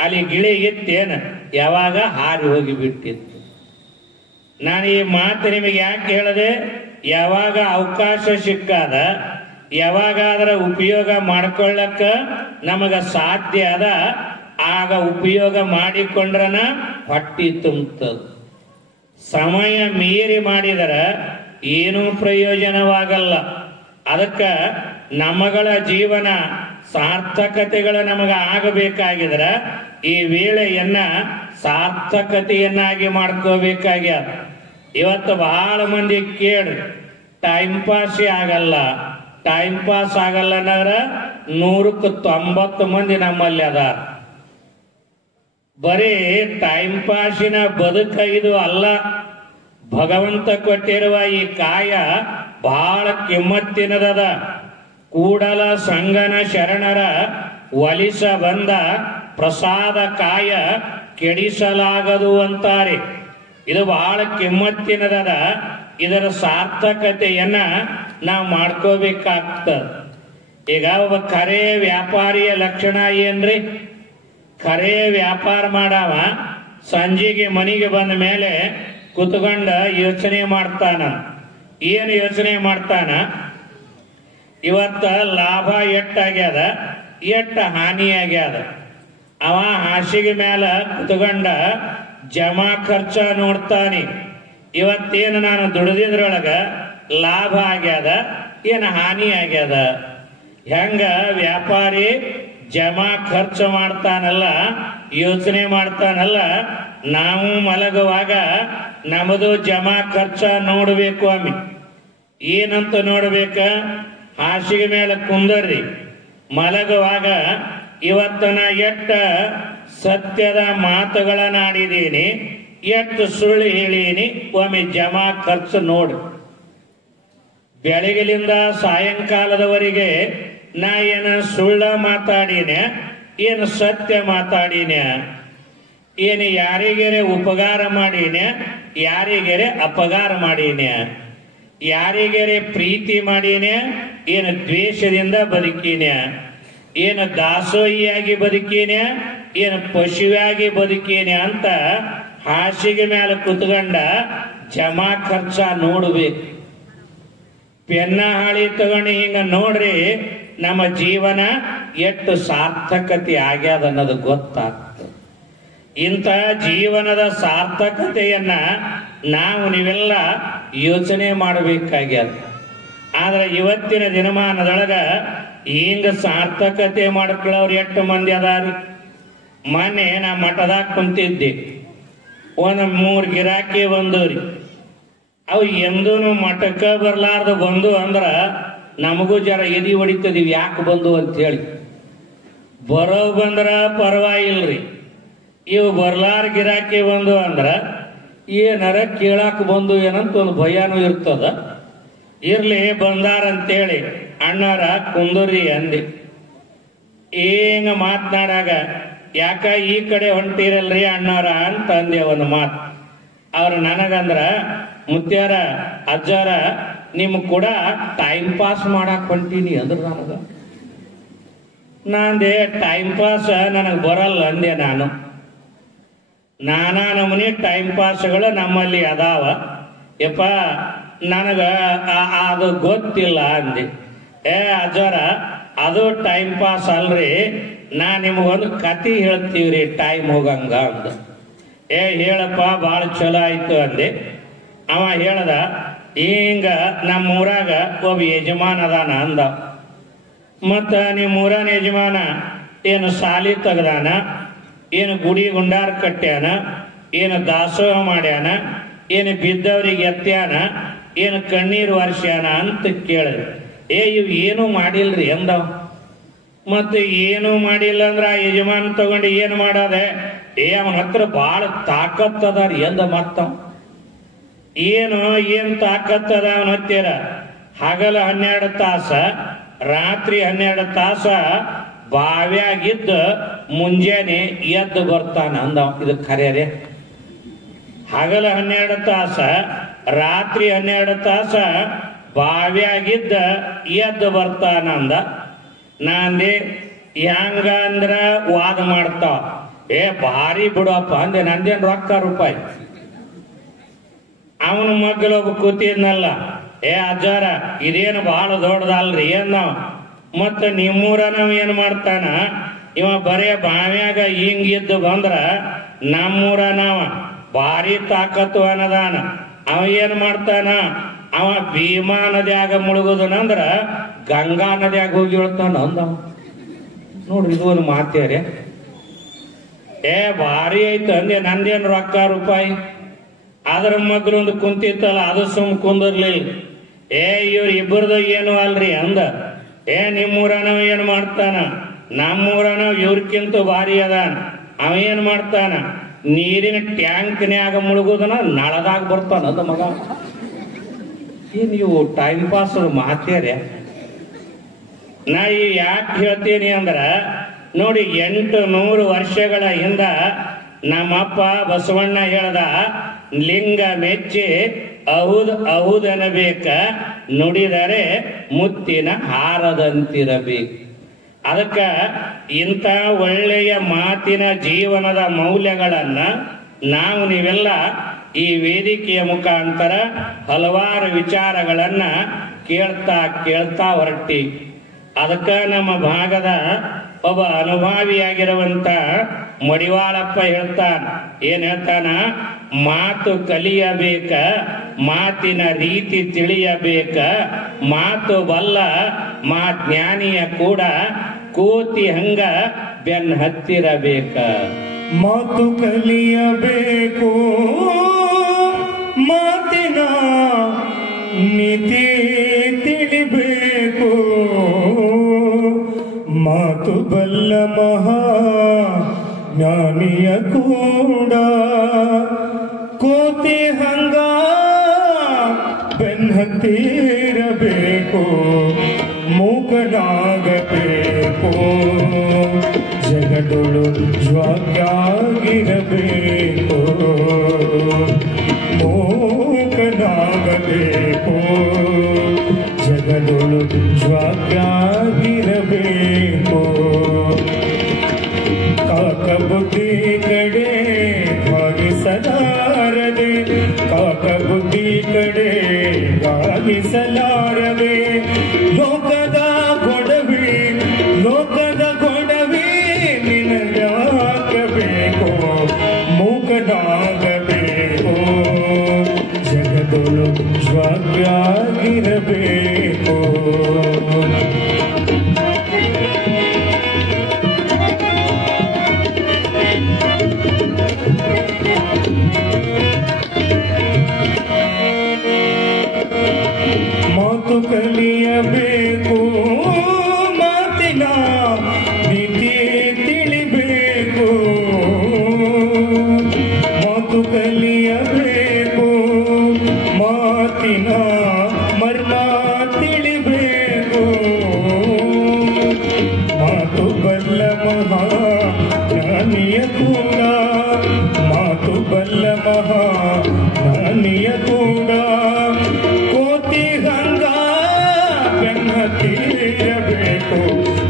ಅಲ್ಲಿ ಗಿಳಿ ಇತ್ತೇನ ಯಾವಾಗ ಹಾರಿ ಹೋಗಿ ಬಿಟ್ಟಿತ್ತು. ನಾನು ಈ ಮಾತು ನಿಮಗೆ ಯಾಕೆ ಹೇಳಿದೆ, ಯಾವಾಗ ಅವಕಾಶ ಸಿಕ್ಕಾದ, ಯಾವಾಗಾದ್ರ ಉಪಯೋಗ ಮಾಡ್ಕೊಳ್ಳಕ್ಕ ನಮಗ ಸಾಧ್ಯ ಅದ, ಆಗ ಉಪಯೋಗ ಮಾಡಿಕೊಂಡ್ರನ ಹೊಟ್ಟಿ ತುಂಬುತ್ತದೆ. ಸಮಯ ಮೀರಿ ಮಾಡಿದರ ಏನೂ ಪ್ರಯೋಜನವಾಗಲ್ಲ. ಅದಕ್ಕ ನಮಗಳ ಜೀವನ ಸಾರ್ಥಕತೆಗಳು ನಮಗ ಆಗಬೇಕಾಗಿದ್ರ ಈ ವೇಳೆಯನ್ನ ಸಾರ್ಥಕತೆಯನ್ನಾಗಿ ಮಾಡ್ಕೋಬೇಕಾಗ್ಯದ. ಇವತ್ತು ಬಹಳ ಮಂದಿ ಕೇಳಿ ಟೈಮ್ ಪಾಸ್ ಆಗಲ್ಲ ಅನ್ನೋದ್ರ 100ಕ್ಕೆ 90 ಮಂದಿ ನಮ್ಮಲ್ಲಿ ಅದಾರ. ಬರೀ ಟೈಮ್ ಪಾಸಿನ ಬದುಕ ಇದು ಅಲ್ಲ. ಭಗವಂತ ಕೊಟ್ಟಿರುವ ಈ ಕಾಯ ಬಹಳ ಕಿಮ್ಮತ್ತಿನದದ. ಕೂಡಲ ಸಂಗನ ಶರಣರ ಒಲಿಸ ಬಂದ ಪ್ರಸಾದ ಕಾಯ ಕೆಡಿಸಲಾಗದು ಅಂತಾರೆ. ಇದು ಬಹಳ ಕಿಮ್ಮತ್ತಿನದದ. ಇದರ ಸಾರ್ಥಕತೆಯನ್ನ ನಾವು ಮಾಡ್ಕೋಬೇಕಾಗ್ತದ. ಈಗ ಒಬ್ಬ ಖರೆ ವ್ಯಾಪಾರಿಯ ಲಕ್ಷಣ ಏನ್ರಿ? ಖರೆ ವ್ಯಾಪಾರ ಮಾಡವ ಸಂಜೆಗೆ ಮನೆಗೆ ಬಂದ ಮೇಲೆ ಕುತ್ಕೊಂಡ ಯೋಚನೆ ಮಾಡ್ತಾನ. ಏನು ಯೋಚನೆ ಮಾಡ್ತಾನ? ಇವತ್ತ ಲಾಭ ಎಟ್ಟಾಗ್ಯದ, ಎಟ್ಟ ಹಾನಿಯಾಗ್ಯದ. ಅವ ಹಾಸಿಗೆ ಮೇಲೆ ಕುತ್ಕೊಂಡ ಜಮಾ ಖರ್ಚ ನೋಡ್ತಾನೆ. ಇವತ್ತೇನು ನಾನು ದುಡಿದಿದ್ರೊಳಗ ಲಾಭ ಆಗ್ಯದ, ಏನು ಹಾನಿ ಆಗ್ಯದ? ಹೆಂಗ ವ್ಯಾಪಾರಿ ಜಮಾ ಖರ್ಚು ಮಾಡ್ತಾನಲ್ಲ, ಯೋಚನೆ ಮಾಡ್ತಾನಲ್ಲ, ನಾವು ಮಲಗುವಾಗ ನಮ್ಮದು ಜಮಾ ಖರ್ಚ ನೋಡ್ಬೇಕು. ಏನಂತ ನೋಡ್ಬೇಕ? ಹಾಸಿಗೆ ಮೇಲೆ ಕುಂದರ್ರಿ, ಮಲಗುವಾಗ ಇವತ್ತನ ಎಟ್ಟ ಸತ್ಯದ ಮಾತುಗಳನ್ನ ಆಡಿದೀನಿ, ಎಷ್ಟು ಸುಳ್ಳು ಹೇಳೀನಿ, ಒಮ್ಮೆ ಜಮಾ ಖರ್ಚು ನೋಡಿ. ಬೆಳಗಿನಿಂದ ಸಾಯಂಕಾಲದವರೆಗೆ ನಾ ಏನು ಸುಳ್ಳ ಮಾತಾಡಿನ, ಏನು ಸತ್ಯ ಮಾತಾಡಿನ? ಏನು ಯಾರಿಗೇರೆ ಉಪಕಾರ ಮಾಡೀನೆ, ಯಾರಿಗೇರೆ ಅಪಕಾರ ಮಾಡೀನೆ, ಯಾರಿಗೇರೆ ಪ್ರೀತಿ ಮಾಡೀನೆ, ಏನು ದ್ವೇಷದಿಂದ ಬದುಕೀನೆ, ಏನು ದಾಸೋಹಿಯಾಗಿ ಬದುಕೀನೆ, ಏನು ಪಶುವಾಗಿ ಬದುಕೀನೆ ಅಂತ ಹಾಸಿಗೆ ಮೇಲೆ ಕುತ್ಕೊಂಡ ಜಮಾ ಖರ್ಚ ನೋಡ್ಬೇಕು. ಪೆನ್ನ ಹಾಳಿ ತಗೊಂಡು ಹಿಂಗ ನೋಡ್ರಿ ನಮ್ಮ ಜೀವನ ಎಷ್ಟು ಸಾರ್ಥಕತೆ ಆಗ್ಯಾದ ಅನ್ನೋದು ಗೊತ್ತಾಗ್ತದೆ. ಇಂಥ ಜೀವನದ ಸಾರ್ಥಕತೆಯನ್ನ ನಾವು ನೀವೆಲ್ಲ ಯೋಚನೆ ಮಾಡಬೇಕಾಗ್ಯದ. ಆದ್ರೆ ಇವತ್ತಿನ ದಿನಮಾನದೊಳಗ ಹಿಂಗ ಸಾರ್ಥಕತೆ ಮಾಡ್ಕೊಳ್ಳೋರು ಎಷ್ಟು ಮಂದಿ ಅದಾರಿ. ಮೊನ್ನೆ ನಾ ಮಠದಾಗ ಕುಂತಿದ್ದೆ, ಒಂದು 3 ಗಿರಾಕಿ ಬಂದವ್ರಿ. ಅವು ಎಂದೂ ಮಠಕ್ಕೆ ಬರ್ಲಾರ್ದು ಬಂದು ಅಂದ್ರ ನಮಗೂ ಜರ ಎದಿ ಹೊಡಿತದೀವಿ, ಯಾಕೆ ಬಂದು ಅಂತ ಹೇಳಿ. ಬರೋ ಬಂದ್ರ ಪರವಾಗಿಲ್ರಿ, ಇವು ಬರ್ಲಾರ ಗಿರಾಕಿ ಬಂದು ಅಂದ್ರ ಏನಾರ ಕೇಳಾಕ ಬಂದು ಏನಂತ ಒಂದು ಭಯನೂ ಇರ್ತದ. ಇರ್ಲಿ ಬಂದಾರಂತೇಳಿ ಅಣ್ಣಾರ ಕುಂದೂರಿ ಅಂದಿ. ಹಿಂಗ ಮಾತನಾಡಾಗ ಯಾಕ ಈ ಕಡೆ ಹೊಂಟಿರಲ್ರಿ ಅಣ್ಣಾರ ಅಂತ ಅಂದೆ ಒಂದು ಮಾತು. ಅವ್ರು ನನಗಂದ್ರ, ಮುತ್ಯಾರ ಅಜ್ಜಾರ ನಿಮ್ ಕೂಡ ಟೈಮ್ ಪಾಸ್ ಮಾಡಾಕ್ ಹೊಂಟೀನಿ ಅಂದ್ರ ನನಗ. ನಾಂದೆ ಟೈಮ್ ಪಾಸ್ ನನಗೆ ಬರಲ್ಲ ಅಂದೆ. ನಾನಾ ನಮೂನಿ ಟೈಮ್ ಪಾಸ್ಗಳು ನಮ್ಮಲ್ಲಿ ಅದಾವ ಯಪ್ಪ, ನನಗ ಅದು ಗೊತ್ತಿಲ್ಲ ಅಂದೆ. ಅಜ್ಜಾರ ಅದು ಟೈಮ್ ಪಾಸ್ ಅಲ್ರಿ, ನಾ ನಿಮಗೊಂದು ಕತಿ ಹೇಳ್ತೀವ್ರಿ ಟೈಮ್ ಹೋಗಂಗ ಅಂದ. ಹೇಳಪ್ಪ, ಭಾಳ ಚಲೋ ಆಯ್ತು ಅಂದೆ. ಅವ ಹೇಳ್ದ, ಹಿಂಗ ನಮ್ಮ ಊರಾಗ ಒಬ್ಬ ಯಜಮಾನ ಅದಾನ ಅಂದ. ಮತ್ತ ನಿಮ್ಮ ಊರನ ಯಜಮಾನ ಏನು ಸಾಲಿ ತೆಗ್ದಾನ, ಏನು ಗುಡಿ ಗುಂಡಾರ ಕಟ್ಟ್ಯಾನ, ಏನು ದಾಸೋಹ ಮಾಡ್ಯಾನ, ಏನು ಬಿದ್ದವ್ರಿಗೆ ಎತ್ಯಾನ, ಏನು ಕಣ್ಣೀರು ವರ್ಷಾನ ಅಂತ ಕೇಳಿದ್ರು. ಇವ್ ಏನು ಮಾಡಿಲ್ರಿ ಅಂದವ. ಮತ್ತೆ ಏನು ಮಾಡಿಲ್ಲ ಅಂದ್ರ ಆ ಯಜಮಾನ್ ತಗೊಂಡು ಏನು ಮಾಡೋದೆ, ಅವನ ಹತ್ರ ಭಾಳ ತಾಕತ್ತದಾರಿ ಎಂದ. ಮತ್ತ ಏನ್ ತಾಕತ್ತದ ಅವನ ಹತ್ತಿರ? ಹಗಲ 12 ತಾಸ, ರಾತ್ರಿ 12 ತಾಸ ಬಾವ್ಯಾಗಿದ್ದ ಮುಂಜಾನೆ ಎದ್ದು ಬರ್ತಾನ ಅಂದವ. ಇದು ಖರೆ. ಹಗಲ 12 ತಾಸ, ರಾತ್ರಿ 12 ತಾಸ ಬಾವ್ಯಾಗಿದ್ದ ಎದ್ದು ಬರ್ತಾನ ಅಂದ. ನಾಂದೆ ಹೆಂಗ ಅಂದ್ರ ವಾದ ಮಾಡ್ತಾವ. ಭಾರಿ ಬಿಡಪ್ಪ ಅಂದೆ. ನಂದೇನು ರೊಕ್ಕ ರೂಪಾಯಿ. ಅವನ ಮಗ್ಗಲೊಬ್ಬ ಕೂತಿದ್ನಲ್ಲ, ಅಜ್ಜಾರ ಇದೇನು ಬಹಳ ದೊಡ್ಡದಲ್ರಿ ಏನಾವ. ಮತ್ತ ನಿಮ್ಮೂರ ನಾವ್ ಏನ್ ಮಾಡ್ತಾನ, ಇವ ಬರೇ ಬಾವ್ಯಾಗ ಹಿಂಗಿದ್ದು ಬಂದ್ರ ನಮ್ಮೂರ ನಾವ ಭಾರಿ ತಾಕತ್ತು ಅನ್ನದಾನ. ಅವ ಏನ್ ಮಾಡ್ತಾನ, ಅವ ಭೀಮಾ ನದಿಯಾಗ ಮುಳುಗುದನಂದ್ರ ಗಂಗಾ ನದಿಯಾಗ ಹೋಗಿ ಹೇಳ್ತಾನ ಅಂದವ. ನೋಡ್ರಿ, ಇದು ಒಂದು ಮಾತೇರಿ. ಭಾರಿ ಐತೆ ಅಂದೆ. ನಂದೇನು ರೊಕ್ಕ ರೂಪಾಯಿ. ಅದ್ರ ಮಗ್ಲೊಂದು ಕುಂತಿತ್ತಲ್ಲ, ಅದು ಸುಮ್ ಕುಂದಿರ್ಲಿಲ್ಲ. ಇವ್ರ ಇಬ್ಬರದು ಏನು ಅಲ್ರಿ ಅಂದ. ನಿಮ್ಮೂರನವ ಏನ್ ಮಾಡ್ತಾನ, ನಮ್ಮೂರನವ ಇವ್ರಕ್ಕಿಂತ ಭಾರಿ ಅದಾನ. ಅವ ಏನ್ ಮಾಡ್ತಾನ, ನೀರಿನ ಟ್ಯಾಂಕ್ನ್ಯಾಗ ಮುಳುಗುದನ ನಳದಾಗ ಬರ್ತಾನ ಅಂದ ಮಗ. ನೀವು ಟೈಮ್ ಪಾಸ್ ಮಾತೇರಿ. ನಾ ಯಾಕೆ ಹೇಳ್ತೀನಿ ಅಂದ್ರ, ನೋಡಿ 800 ವರ್ಷಗಳ ಹಿಂದ ನಮ್ಮಪ್ಪ ಬಸವಣ್ಣ ಹೇಳ್ದ, ಲಿಂಗ ಮೆಚ್ಚಿ ಅಹುದನಬೇಕ, ನುಡಿದರೆ ಮುತ್ತಿನ ಹಾರದಂತಿರಬೇಕು. ಅದಕ್ಕ ಇಂಥ ಒಳ್ಳೆಯ ಮಾತಿನ ಜೀವನದ ಮೌಲ್ಯಗಳನ್ನ ನಾವು ನೀವೆಲ್ಲ ಈ ವೇದಿಕೆಯ ಮುಖಾಂತರ ಹಲವಾರು ವಿಚಾರಗಳನ್ನ ಕೇಳ್ತಾ ಹೊರಟಿ. ಅದಕ್ಕ ನಮ್ಮ ಭಾಗದ ಒಬ್ಬ ಅನುಭಾವಿಯಾಗಿರುವಂತ ಮಡಿವಾಳಪ್ಪ ಹೇಳ್ತಾನ. ಏನ್ ಹೇಳ್ತಾನ, ಮಾತು ಕಲಿಯಬೇಕ, ಮಾತಿನ ರೀತಿ ತಿಳಿಯಬೇಕ, ಮಾತು ಬಲ್ಲ ಜ್ಞಾನಿಯ ಕೂಡ ಕೋತಿ ಹಂಗ ಬೆನ್ ಹತ್ತಿರಬೇಕ. ಮಾತು ಕಲಿಯಬೇಕು, ಮಾತಿನ ನೀತಿ ತಿಳಿಬೇಕು, ಮಾತು ಬಲ್ಲ ಮಹಾ ಜ್ಞಾನಿಯ ಕೂಡ ಕೋತಿ ಹಂಗ ಬೆನ್ ಹತ್ತಿರಬೇಕು, ಮೂಕನಾಗಬೇಕು. ಜಗ ಜಗದೊಳು ಜ್ವಾಕ್ಯಾಗಿರಬೇಕು, ಮೂಕನಾಗಬೇಕು. ಜಗದೊಳು ಜ್ವಾಕ್ಯಾಗಿರಬೇಕು. ಕಾಕ ಬುದ್ಧಿ ಕಡೆ ಭಾಗಿಸಲಾರದೆ, ಕಾಕ ಬುದ್ಧಿ ಕಡೆ ಭಾಗಿಸಲಾರದೆ. ಲೋಕದ ಗೊಡವೆ, ಲೋಕದ ಗೊಡವೆ ನಿನಗಾಗಬೇಕು, ಮೂಕನಾಗಬೇಕು. ಜಗದೊಳು ಜ್ವಾಕ್ಯಾಗಿರಬೇಕು. ಮಾತು ಕಲಿಯಬೇಕು, ಮಾತಿನ ನೀತಿ ತಿಳಿಬೇಕು. ಮಾತು ಕಲಿಯಬೇಕು, ಮಾತಿನ ಮರ್ಮ ತಿಳಿಬೇಕು. ಮಾತು ಬಲ್ಲ ಮಹಾ ಜ್ಞಾನಿಯ ಕೂಡ, ಮಾತು ಬಲ್ಲ ಮಹಾ ಜ್ಞಾನಿಯ ಕೂಡ. ಕೋತಿ ಹಂಗ ಬೆನ್ನ ತೀರಬೇಕು,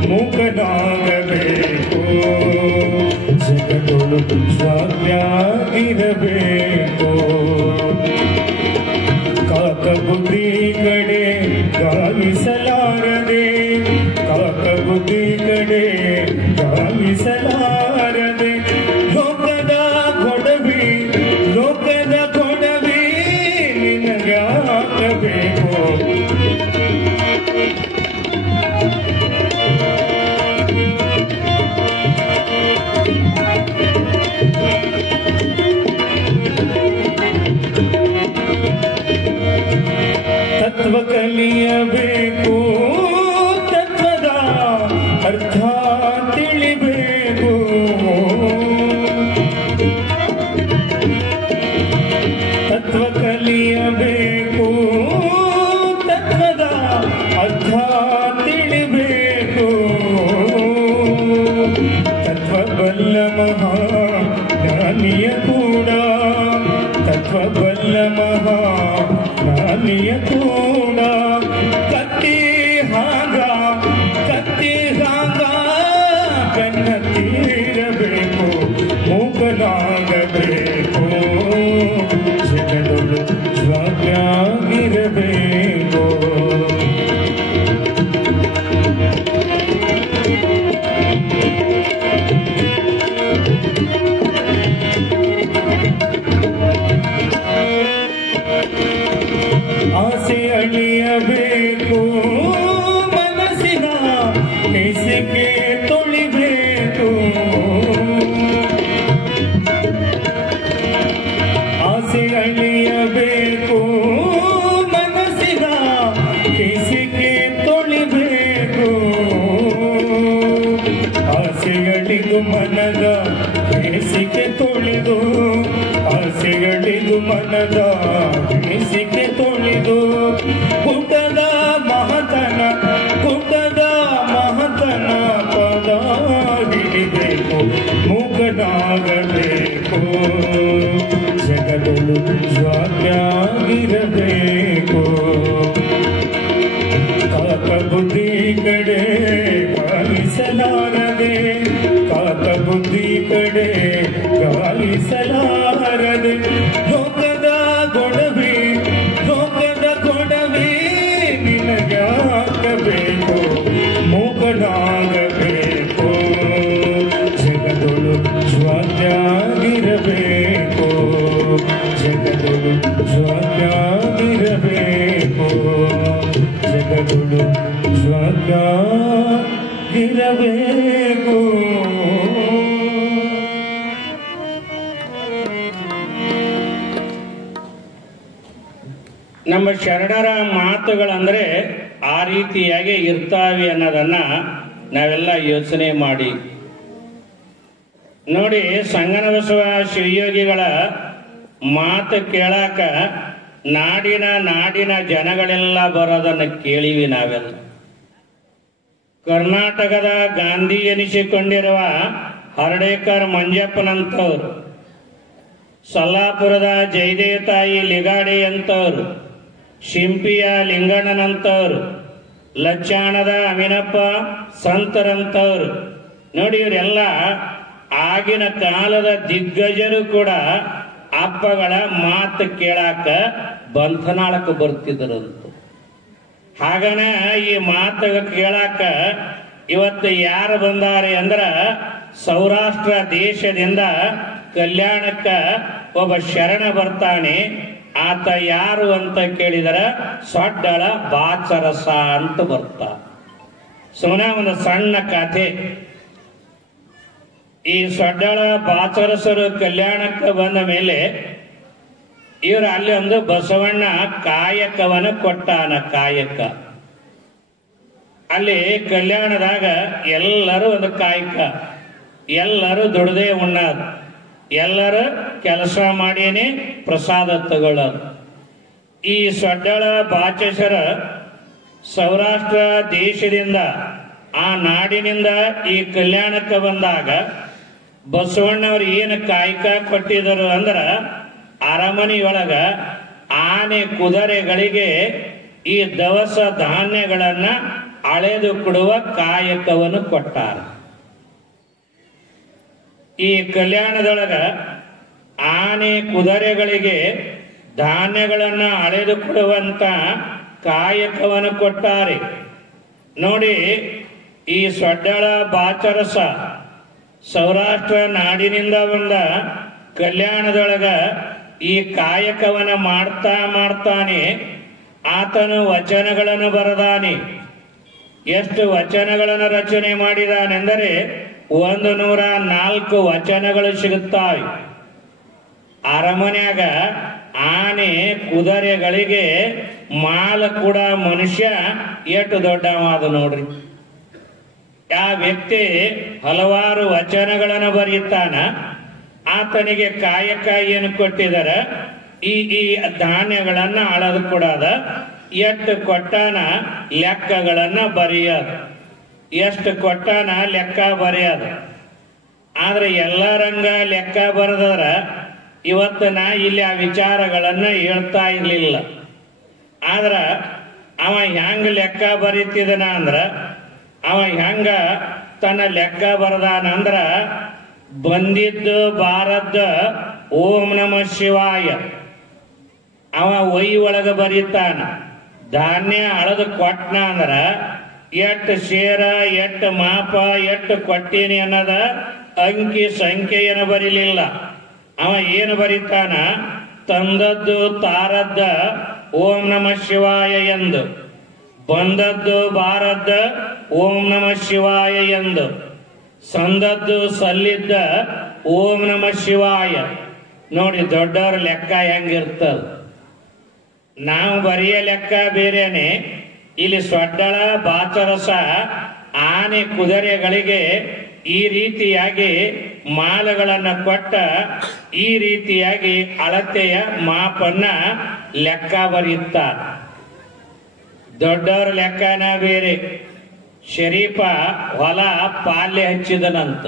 ಮೂಕನಾಗಬೇಕು. ಜಗದೊಳು ಜ್ವಾಕ್ಯಾಗಿರಬೇಕು. ಕಾಕ ಬುದ್ಧಿ ಕಡೆ ಗಾಲಿಸಲಾರದೆ, ಕಾಕ ಬುದ್ಧಿ ಕಡೆ ಗಾಲಿಸಲಾರದೆ. ಲೋಕದ ಕೊಡವಿ, ಲೋಕದ ಕೊಡವಿ ನಿನಗಾಗಬೇಕು. ತತ್ವ ಕಲಿಯಬೇಕು, ತತ್ವದ ಅರ್ಥ ತಿಳಿಬೇಕು. ತತ್ವ ಕಲಿಯಬೇಕು, ತತ್ವದ ಅರ್ಥ ತಿಳಿಬೇಕು. ತತ್ವ ಬಲ್ಲ ಮಹಾ ಜ್ಞಾನಿಯ ಕೂಡ, ತತ್ವ ಬಲ್ಲ ಮಹಾ ಜ್ಞಾನಿಯ ಕೂಡ. ಕತ್ತಿ ಹಾಗ, ಕತ್ತಿ ಹಾಗ ಬೆನ್ನ ತೀರಬೇಕು, ಮೂಕನಾಗಬೇಕು. ಜಗದೊಳು ಜ್ವಾಕ್ಯಾಗಿರಬೇಕು. ಆಸೆ ಅಳಿಯಬೇಕು, ಮನಸ್ಸಿನ ಹೆಸಿಗೆ ತೊಳಿಬೇಕು. ಆಸೆ ಅಳಿಯಬೇಕು, ಮನಸ್ಸಿನ ಹೆಸಿಗೆ ತೊಳಿಬೇಕು. ಆಸೆಗಳಿಗೂ ಮನದ ಹೆಸಿಗೆ ತೊಳೆದು, ಆಸೆಗಳಿಗೂ ಮನದ ಹೆಸಿಗೆ ತೊಳೆದು. ಪುಟದ ಮಹತನ, ಪುಟದ ಮಹತನ ಪದ ಹಿಡಿಬೇಕು, ಮೂಕನಾಗಬೇಕು. ಜಗದೊಳು ಜ್ವಾಕ್ಯಾಗಿರಬೇಕು. ಕಾಕ ಬುದ್ಧಿ ಕಡೆ ಗಾಲಿಸಲಾರದೆ, ಕಾಕ ಬುದ್ಧಿ ಕಡೆ ಗಾಲಿಸಲಾರದೆ. ಲೋಕದ ಗೊಡವೆ, ಲೋಕದ ಗೊಡವೆ ನಿನಗಾಗಬೇಕು, ಮೂಕನಾಗಬೇಕು. ಜಗದೊಳು ಜ್ವಾಕ್ಯಾಗಿರಬೇಕು, ಜಗದೊಳು ಜ್ವಾಕ್ಯಾಗಿರಬೇಕು. ಜಗದೊಳು ಜ್ವಾಕ್ಯಾಗಿರಬೇಕು. ನಮ್ಮ ಶರಣರ ಮಾತುಗಳಂದ್ರೆ ಆ ರೀತಿಯಾಗಿ ಇರ್ತಾವೆ ಅನ್ನೋದನ್ನ ನಾವೆಲ್ಲ ಯೋಚನೆ ಮಾಡಿ ನೋಡಿ. ಸಂಗನಬಸವ ಶಿವಯೋಗಿಗಳ ಮಾತು ಕೇಳಾಕ ನಾಡಿನ ಜನಗಳೆಲ್ಲ ಬರೋದನ್ನ ಕೇಳಿವಿ ನಾವೆಲ್ಲ. ಕರ್ನಾಟಕದ ಗಾಂಧಿ ಎನಿಸಿಕೊಂಡಿರುವ ಹರ್ಡೇಕರ್ ಮಂಜಪ್ಪನಂತವ್ರು, ಸಲ್ಲಾಪುರದ ಜಯದೇವ ತಾಯಿ ಲಿಗಾಡೆ ಅಂತವ್ರು, ಶಿಂಪಿಯ ಲಿಂಗಣ್ಣನಂತವ್ರು, ಲಚ್ಚಾಣದ ಅಮಿನಪ್ಪ ಸಂತರಂತವ್ರು. ನೋಡಿ, ಇವರೆಲ್ಲ ಆಗಿನ ಕಾಲದ ದಿಗ್ಗಜರು ಕೂಡ ಅಪ್ಪಗಳ ಮಾತು ಕೇಳಾಕ ಬಂಧನಾಳಕ್ಕೆ ಬರ್ತಿದ್ರಂತ. ಹಾಗನ ಈ ಮಾತು ಕೇಳಾಕ ಇವತ್ತು ಯಾರು ಬಂದಾರೆ ಅಂದ್ರ, ಸೌರಾಷ್ಟ್ರ ದೇಶದಿಂದ ಕಲ್ಯಾಣಕ್ಕ ಒಬ್ಬ ಶರಣ ಬರ್ತಾನೆ. ಆತ ಯಾರು ಅಂತ ಕೇಳಿದರ ಸೊಡ್ಡಳ ಬಾಚರಸ ಅಂತ ಬರ್ತಾ. ಸುಮ್ಮನೆ ಒಂದು ಸಣ್ಣ ಕಥೆ. ಈ ಸೊಡ್ಡಳ ಬಾಚರಸರು ಕಲ್ಯಾಣಕ್ಕೆ ಬಂದ ಮೇಲೆ ಇವರು ಅಲ್ಲಿ ಒಂದು ಬಸವಣ್ಣ ಕಾಯಕವನ್ನು ಕೊಟ್ಟಾನ. ಕಾಯಕ ಅಲ್ಲಿ ಕಲ್ಯಾಣದಾಗ ಎಲ್ಲರೂ ಒಂದು ಕಾಯಕ, ಎಲ್ಲರೂ ದುಡ್ದೇ ಉಣ್ಣೋದು, ಎಲ್ಲರೂ ಕೆಲಸ ಮಾಡೇನೆ ಪ್ರಸಾದ ತಗೊಳ್ಳೋದು. ಈ ಸೊಡ್ಡಳ ಬಾಚೇಶ್ವರ ಸೌರಾಷ್ಟ್ರ ದೇಶದಿಂದ, ಆ ನಾಡಿನಿಂದ ಈ ಕಲ್ಯಾಣಕ್ಕೆ ಬಂದಾಗ ಬಸವಣ್ಣವ್ರು ಏನು ಕಾಯಕ ಕೊಟ್ಟಿದರು ಅಂದ್ರ, ಅರಮನೆಯೊಳಗ ಆನೆ ಕುದುರೆಗಳಿಗೆ ಈ ದವಸ ಧಾನ್ಯಗಳನ್ನ ಅಳೆದು ಕೊಡುವ ಕಾಯಕವನ್ನು ಕೊಟ್ಟಾರ. ಈ ಕಲ್ಯಾಣದೊಳಗ ಆನೆ ಕುದುರೆಗಳಿಗೆ ಧಾನ್ಯಗಳನ್ನ ಅಳೆದು ಕೊಡುವಂತ ಕಾಯಕವನ್ನು ಕೊಟ್ಟಾರೆ. ನೋಡಿ, ಈ ಸೊಡ್ಡಳ ಬಾಚರಸ ಸೌರಾಷ್ಟ್ರ ನಾಡಿನಿಂದ ಬಂದ ಕಲ್ಯಾಣದೊಳಗ ಈ ಕಾಯಕವನ್ನ ಮಾಡ್ತಾನೆ. ಆತನು ವಚನಗಳನ್ನು ಬರೆದಾನೆ. ಎಷ್ಟು ವಚನಗಳನ್ನು ರಚನೆ ಮಾಡಿದಾನೆಂದರೆ 104 ವಚನಗಳು ಸಿಗುತ್ತಾವೆ. ಅರಮನೆಯಾಗ ಆನೆ ಕುದುರೆಗಳಿಗೆ ಮಾಲ ಕೂಡ ಮನುಷ್ಯ ಎಷ್ಟು ದೊಡ್ಡವಾದ ನೋಡ್ರಿ. ಆ ವ್ಯಕ್ತಿ ಹಲವಾರು ವಚನಗಳನ್ನು ಬರೆಯುತ್ತಾನ. ಆತನಿಗೆ ಕಾಯಕ ಏನು ಕೊಟ್ಟಿದಾರ, ಈ ಧಾನ್ಯಗಳನ್ನ ಅಳದು ಕೊಡೋದ, ಎಷ್ಟು ಕೊಟ್ಟಾನ ಲೆಕ್ಕಗಳನ್ನ ಬರೆಯೋದು, ಎಷ್ಟು ಕೊಟ್ಟಾನ ಲೆಕ್ಕ ಬರೆಯೋದು. ಆದ್ರೆ ಎಲ್ಲರಂಗ ಲೆಕ್ಕ ಬರೆದರ ಇವತ್ತು ನಾ ಇಲ್ಲಿ ಆ ವಿಚಾರಗಳನ್ನ ಹೇಳ್ತಾ ಇರ್ಲಿಲ್ಲ. ಆದ್ರ ಅವ ಹೆಂಗ ಲೆಕ್ಕ ಬರೀತಿದನ ಅಂದ್ರ, ಅವ ಹೆಂಗ ತನ್ನ ಲೆಕ್ಕ ಬರದಾನಂದ್ರ, ಬಂದಿದ್ದು ಬಾರದ್ದ ಓಂ ನಮ ಶಿವಾಯ. ಅವ ಒಯ್ ಒಳಗ ಬರೀತಾನ. ಧಾನ್ಯ ಅಳದು ಕೊಟ್ನ ಅಂದ್ರ ಎಟ್ಟು ಶೇರ, ಎಟ್ಟು ಮಾಪ, ಎಟ್ಟು ಕೊಟ್ಟೀನಿ ಅನ್ನೋದ ಅಂಕಿ ಸಂಖ್ಯೆಯನ್ನು ಬರೀಲಿಲ್ಲ. ಅವ ಏನು ಬರೀತಾನ, ತಂದದ್ದು ತಾರದ್ದ ಓಂ ನಮ ಶಿವಾಯ ಎಂದು, ಬಂದದ್ದು ಬಾರದ್ದ ಓಂ ನಮ ಶಿವಾಯ ಎಂದು, ಸಂದದ್ದು ಸಲ್ಲಿದ್ದ ಓಂ ನಮ ಶಿವಾಯ. ನೋಡಿ ದೊಡ್ಡವ್ರ ಲೆಕ್ಕ ಹೆಂಗಿರ್ತದ. ನಾವು ಬರೆಯ ಲೆಕ್ಕ ಬೇರೆನೆ. ಇಲ್ಲಿ ಸೊಡ್ಡಳ ಬಾಚರಸ ಆನೆ ಕುದುರೆಗಳಿಗೆ ಈ ರೀತಿಯಾಗಿ ಮಾಲಗಳನ್ನು ಕೊಟ್ಟ, ಈ ರೀತಿಯಾಗಿ ಅಳತೆಯ ಮಾಪನ್ನ ಲೆಕ್ಕ ಬರೆಯುತ್ತಾರ. ದೊಡ್ಡವ್ರ ಲೆಕ್ಕನ ಬೇರೆ. ಶರೀಫ ಹೊಲ ಪಾಲ್ಯ ಹಚ್ಚಿದನಂತ.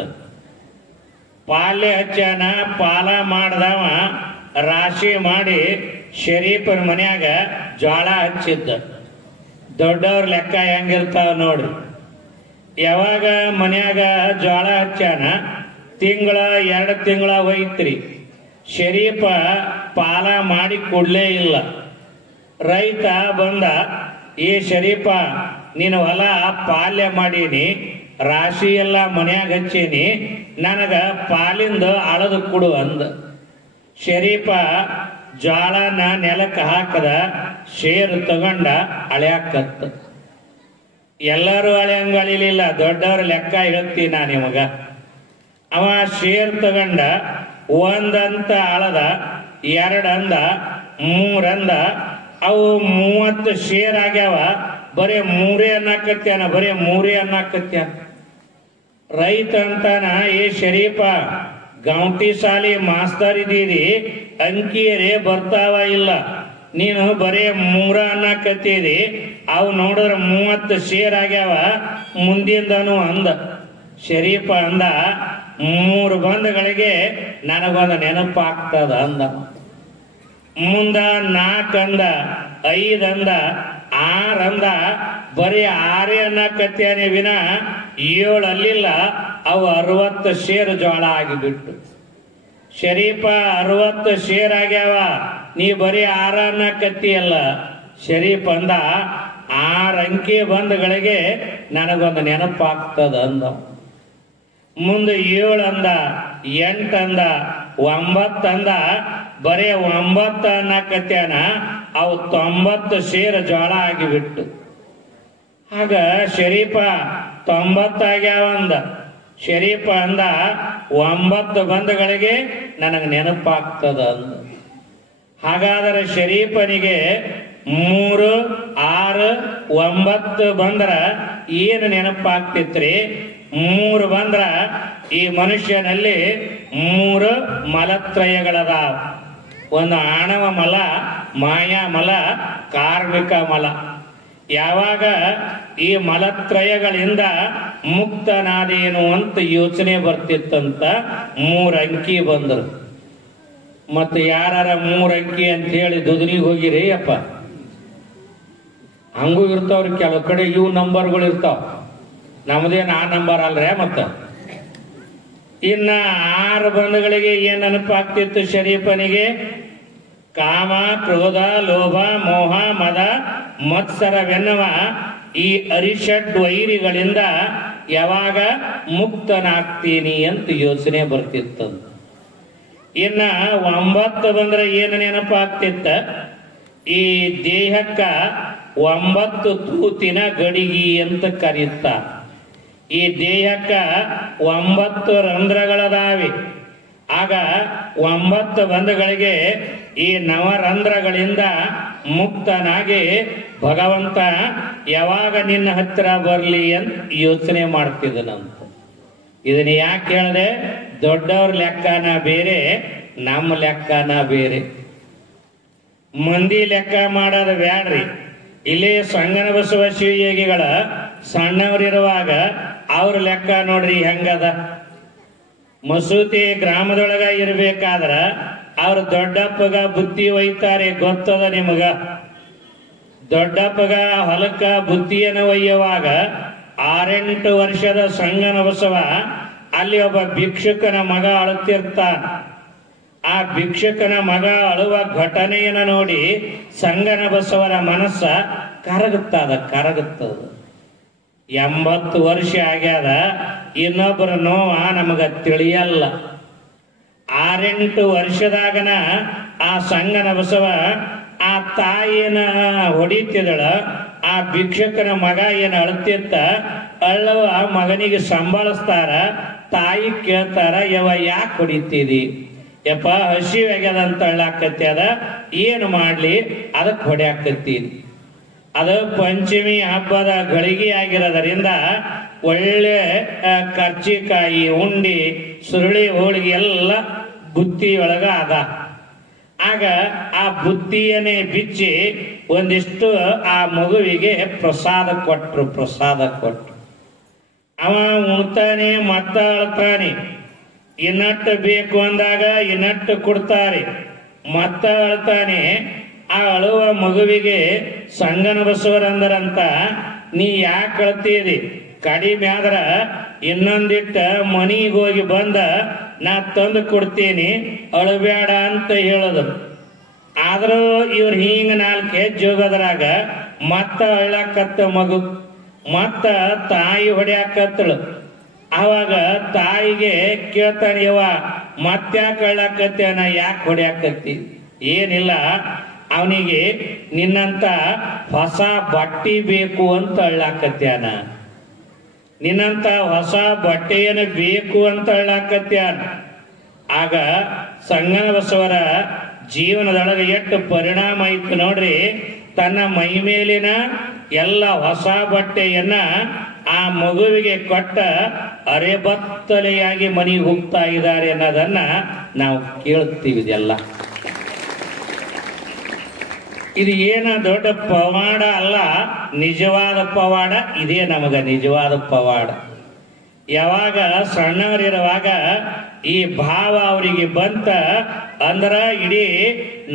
ಪಾಲ್ಯ ಹಚ್ಚಾನ, ಪಾಲ ಮಾಡ್ದವ ರಾಶಿ ಮಾಡಿ ಶರೀಫನ ಮನ್ಯಾಗ ಜ್ವಾಳ ಹಚ್ಚಿದ್ದ. ದೊಡ್ಡವ್ರ ಲೆಕ್ಕ ಹೆಂಗಿರ್ತಾವ ನೋಡ್ರಿ. ಯಾವಾಗ ಮನ್ಯಾಗ ಜ್ವಾಳ ಹಚ್ಚಾನ, ತಿಂಗಳ 2 ತಿಂಗಳ ಹೋಯ್ತ್ರಿ. ಶರೀಫ ಪಾಲ ಮಾಡಿ ಕೊಡ್ಲೇ ಇಲ್ಲ. ರೈತ ಬಂದ, ಏ ಶರೀಫ, ನೀನು ಹೊಲ ಪಾಲ್ಯ ಮಾಡೀನಿ, ರಾಶಿ ಎಲ್ಲ ಮನ್ಯಾಗ ಹಚ್ಚೀನಿ, ನನಗ ಪಾಲಿಂದ ಅಳದು ಕೊಡು ಅಂದ. ಶರೀಫ ಜ್ವಾಳನ ನೆಲಕ್ಕೆ ಹಾಕದ, ಶೇರು ತಗೊಂಡ ಅಳ್ಯಾಕತ್ತ. ಎಲ್ಲರೂ ಅಳೆಯಂಗ ಅಳಿಲಿಲ್ಲ. ದೊಡ್ಡವ್ರ ಲೆಕ್ಕ ಹೇಳ್ತೀನಿ ನಾ ನಿಮಗ. ಅವ ಶೇರ್ ತಗೊಂಡ 1 ಅಂತ ಅಳದ, 2 ಅಂದ, 3 ಅಂದ. ಅವು 30 ಶೇರ್ ಆಗ್ಯಾವ. ಬರೇ 3 ಅನ್ನಕತ್ಯಾನ, ಬರೇ 3 ಅನ್ನಕತ್ಯಾನ. ರೈತ ಅಂತಾನ, ಏ ಶರೀಫ, ಗೌಂಟಿ ಸಾಲಿ ಮಾಸ್ತರ್ ಇದೀರಿ, ಅಂಕಿಯರೇ ಬರ್ತಾವ ಇಲ್ಲ, ನೀನು ಬರೇ 3 ಅನ್ನಕತ್ತೀರಿ. ಅವು ನೋಡಿದ್ರೆ 30 ಶೇರ್ ಆಗ್ಯಾವ ಮುಂದಿಂದನು ಅಂದ. ಶರೀಫ ಅಂದ, 3 ಬಂಧಗಳಿಗೆ ನನಗೊಂದು ನೆನಪಾಗ್ತದ ಅಂದ. ಮುಂದ 4 ಅಂದ, 5 ಅಂದ, 6 ಅಂದ. ಬರೀ 6 ಅನ್ನಕತ್ಯಾನೆ ವಿನ 7 ಅಲ್ಲಿಲ್ಲ. ಅವು 60 ಶೇರು ಜೋಳ ಆಗಿಬಿಟ್ಟು. ಶರೀಫ 60 ಶೇರ್ ಆಗ್ಯಾವ, ನೀ ಬರೀ 6 ಅನ್ನಕತ್ತಿಯಲ್ಲ. ಶರೀಫ್ ಅಂದ 6 ಅಂಕಿ ಬಂಧಗಳಿಗೆ ನನಗೊಂದು ನೆನಪಾಗ್ತದ ಅಂದ. ಮುಂದೆ 7 ಅಂದ, 8 ಅಂದ, 9 ಅಂದ. ಬರೀ 9 ಅನ್ನಕತ್ಯಾನ, ಅವು 90 ಶೇರ್ ಜೋಳ ಆಗಿಬಿಟ್ಟು. ಆಗ ಶರೀಫ 90 ಆಗ್ಯಾವ ಅಂದ. ಶರೀಫ ಅಂದ 9 ಬಂಧಗಳಿಗೆ ನನಗೆ ನೆನಪಾಗ್ತದ ಅಂದ. ಹಾಗಾದರೆ ಶರೀಫನಿಗೆ 3, 6, 9 ಬಂದ್ರ ಏನು ನೆನಪಾಗ್ತಿತ್ರಿ? 3 ಬಂದ್ರ ಈ ಮನುಷ್ಯನಲ್ಲಿ 3 ಮಲತ್ರಯಗಳದಾವ. ಒಂದು ಆಣವ ಮಲ, ಮಾಯಾ ಮಲ, ಕಾರ್ಮಿಕ ಮಲ. ಯಾವಾಗ ಈ ಮಲತ್ರಯಗಳಿಂದ ಮುಕ್ತನಾದೇನು ಅಂತ ಯೋಚನೆ ಬರ್ತಿತ್ತಂತ 3 ಅಂಕಿ ಬಂದರು. ಮತ್ತೆ ಯಾರ 3 ಅಂಕಿ ಅಂತ ಹೇಳಿ ದುದನಿಗೆ ಹೋಗಿರಿ ಅಪ್ಪ. ಹಂಗೂ ಇರ್ತಾವ್ರಿ, ಕೆಲವು ಕಡೆ ಇವು ನಂಬರ್ಗಳು ಇರ್ತಾವ, ನಮ್ದೇನು ಆ ನಂಬರ್ ಅಲ್ರೇ. ಮತ್ತ ಇನ್ನ 6 ಬಂಧಗಳಿಗೆ ಏನ್ ನೆನಪಾಗ್ತಿತ್ತು ಶರೀಫನಿಗೆ? ಕಾಮ, ಕ್ರೋಧ, ಲೋಭ, ಮೋಹ, ಮದ, ಮತ್ಸರವೆನ್ನುವ ಈ ಅರಿಷಡ್ ವೈರಿಗಳಿಂದ ಯಾವಾಗ ಮುಕ್ತನಾಗ್ತೀನಿ ಅಂತ ಯೋಚನೆ ಬರ್ತಿತ್ತಂತ. ಇನ್ನ 9 ಬಂದ್ರೆ ಏನು ನೆನಪಾಗ್ತಿತ್ತ? ಈ ದೇಹಕ್ಕ 9 ತೂತಿನ ಗಡಿಗಿ ಅಂತ ಕರೀತ. ಈ ದೇಹಕ್ಕ 9 ರಂಧ್ರಗಳದಾವೆ. ಆಗ 9 ಬಂಧಗಳಿಗೆ ಈ ನವರಂಧ್ರಗಳಿಂದ ಮುಕ್ತನಾಗಿ ಭಗವಂತ ಯಾವಾಗ ನಿನ್ನ ಹತ್ತಿರ ಬರಲಿ ಅಂತ ಯೋಚನೆ ಮಾಡ್ತಿದ್ದನಂತ. ಇದನ್ನ ಯಾಕೆ ಹೇಳಿದೆ? ದೊಡ್ಡವ್ರ ಲೆಕ್ಕನ ಬೇರೆ, ನಮ್ಮ ಲೆಕ್ಕನ ಬೇರೆ. ಮಂದಿ ಲೆಕ್ಕ ಮಾಡೋದು ಬ್ಯಾಡ್ರಿ. ಇಲ್ಲಿ ಸಂಗನ ಬಸವ ಶಿವಯೋಗಿಗಳ ಸಣ್ಣವರಿರುವಾಗ ಅವ್ರ ಲೆಕ್ಕ ನೋಡ್ರಿ ಹೆಂಗದ. ಮಸೂತಿ ಗ್ರಾಮದೊಳಗ ಇರ್ಬೇಕಾದ್ರ ಅವ್ರ ದೊಡ್ಡಪ್ಪಗ ಬುತ್ತಿ ಒಯ್ತಾರೆ, ಗೊತ್ತದ ನಿಮಗ. ದೊಡ್ಡಪ್ಪಗ ಹೊಲಕ್ಕ ಬುತ್ತಿಯನ್ನು ಒಯ್ಯುವಾಗ 6-8 ವರ್ಷದ ಸಂಗನ ಬಸವ ಅಲ್ಲಿ ಒಬ್ಬ ಭಿಕ್ಷುಕನ ಮಗ ಅಳುತ್ತಿರ್ತಾನ. ಆ ಭಿಕ್ಷುಕನ ಮಗ ಅಳುವ ಘಟನೆಯನ್ನು ನೋಡಿ ಸಂಗನ ಬಸವರ ಮನಸ್ಸ ಕರಗುತ್ತದ. 80 ವರ್ಷ ಆಗ್ಯಾದ, ಇನ್ನೊಬ್ಬರ ನೋವ ನಮಗ ತಿಳಿಯಲ್ಲ. 6-8 ವರ್ಷದಾಗನ ಆ ಸಂಗನ ಬಸವ ಆ ತಾಯಿನ ಹೊಡಿತಿದಳ. ಆ ಭಿಕ್ಷುಕನ ಮಗ ಏನು ಅಳ್ತಿತ್ತ, ಅಳ್ಳವ ಮಗನಿಗೆ ಸಂಭಾಳಿಸ್ತಾರ. ತಾಯಿ ಕೇಳ್ತಾರ, ಯವ ಯಾಕೆ ಹೊಡಿತೀರಿ? ಯಪ್ಪ ಹಸಿವಾಗ್ಯದಂತ ಅಳ್ಳಾಕತ್ಯದ, ಏನು ಮಾಡ್ಲಿ, ಅದಕ್ಕೆ ಹೊಡ್ಯಾಕತ್ತೀನಿ. ಅದು ಪಂಚಮಿ ಹಬ್ಬದ ಗಳಿಗೆ ಆಗಿರೋದರಿಂದ ಒಳ್ಳೆ ಕರ್ಚಿಕಾಯಿ, ಉಂಡಿ, ಸುರುಳಿ, ಹೋಳಿಗೆ ಎಲ್ಲ ಬುತ್ತಿಯೊಳಗ ಅದ. ಆಗ ಆ ಬುತ್ತಿಯನ್ನೇ ಬಿಚ್ಚಿ ಒಂದಿಷ್ಟು ಆ ಮಗುವಿಗೆ ಪ್ರಸಾದ ಕೊಟ್ರು. ಅವ ಉಣ್ತಾನೆ, ಮತ್ತ ಅಳ್ತಾನೆ. ಇನ್ನಟ್ಟು ಬೇಕು ಅಂದಾಗ ಇನ್ನಟ್ಟು ಕೊಡ್ತಾರೆ, ಮತ್ತ ಅಳ್ತಾನೆ. ಆ ಅಳುವ ಮಗುವಿಗೆ ಸಂಗನ ಬಸವರಂದರಂತ, ನೀ ಯಾಕೆ ಅಳ್ತೀರಿ? ಕಡಿಮೆ ಆದ್ರ ಇನ್ನೊಂದಿಟ್ಟ ಮನಿಗೆ ಹೋಗಿ ಬಂದ ನಾ ತಂದು ಕೊಡ್ತೀನಿ, ಅಳಬೇಡ ಅಂತ ಹೇಳೋದು. ಆದ್ರೂ ಇವ್ರು ಹಿಂಗ 4 ಹೆಜ್ಜೆ ಹೋಗೋದ್ರಾಗ ಮತ್ತ ಅಳ್ಳಾಕತ್ತ ಮಗು, ಮತ್ತ ತಾಯಿ ಹೊಡ್ಯಾಕತ್ತಳು. ಅವಾಗ ತಾಯಿಗೆ ಕೇಳ್ತಾನೆ, ಯವ್ವ ಮತ್ತ್ಯಾಕೆ ಅಳ್ಳಾಕತ್ತೇನ, ಯಾಕೆ ಹೊಡ್ಯಾಕತ್ತಿ? ಏನಿಲ್ಲ, ಅವನಿಗೆ ನಿನ್ನಂತ ಹೊಸ ಬಟ್ಟೆ ಬೇಕು ಅಂತ ಅಳ್ಳಾಕತ್ಯಾನ, ನಿನ್ನಂತ ಹೊಸ ಬಟ್ಟೆಯನ್ನು ಬೇಕು ಅಂತ ಅಳ್ಳಾಕತ್ಯಾನ. ಆಗ ಸಂಗನ ಬಸವರ ಜೀವನದೊಳಗೆ ಎಷ್ಟು ಪರಿಣಾಮ ಇತ್ತು ನೋಡ್ರಿ. ತನ್ನ ಮೈ ಮೇಲಿನ ಎಲ್ಲ ಹೊಸ ಬಟ್ಟೆಯನ್ನ ಆ ಮಗುವಿಗೆ ಕೊಟ್ಟ ಅರೆಬತ್ತಲೆಯಾಗಿ ಮನೆಗೆ ಹೋಗ್ತಾ ಇದ್ದಾರೆ ಅನ್ನೋದನ್ನ ನಾವು ಕೇಳ್ತೀವಿ. ಇದೆಲ್ಲ ಇದು ಏನ ದೊಡ್ಡ ಪವಾಡ ಅಲ್ಲ, ನಿಜವಾದ ಪವಾಡ. ಇದೇ ನಮಗ ನಿಜವಾದ ಪವಾಡ. ಯಾವಾಗ ಸಣ್ಣವರಿರುವಾಗ ಈ ಭಾವ ಅವರಿಗೆ ಬಂತ ಅಂದ್ರ ಇಡೀ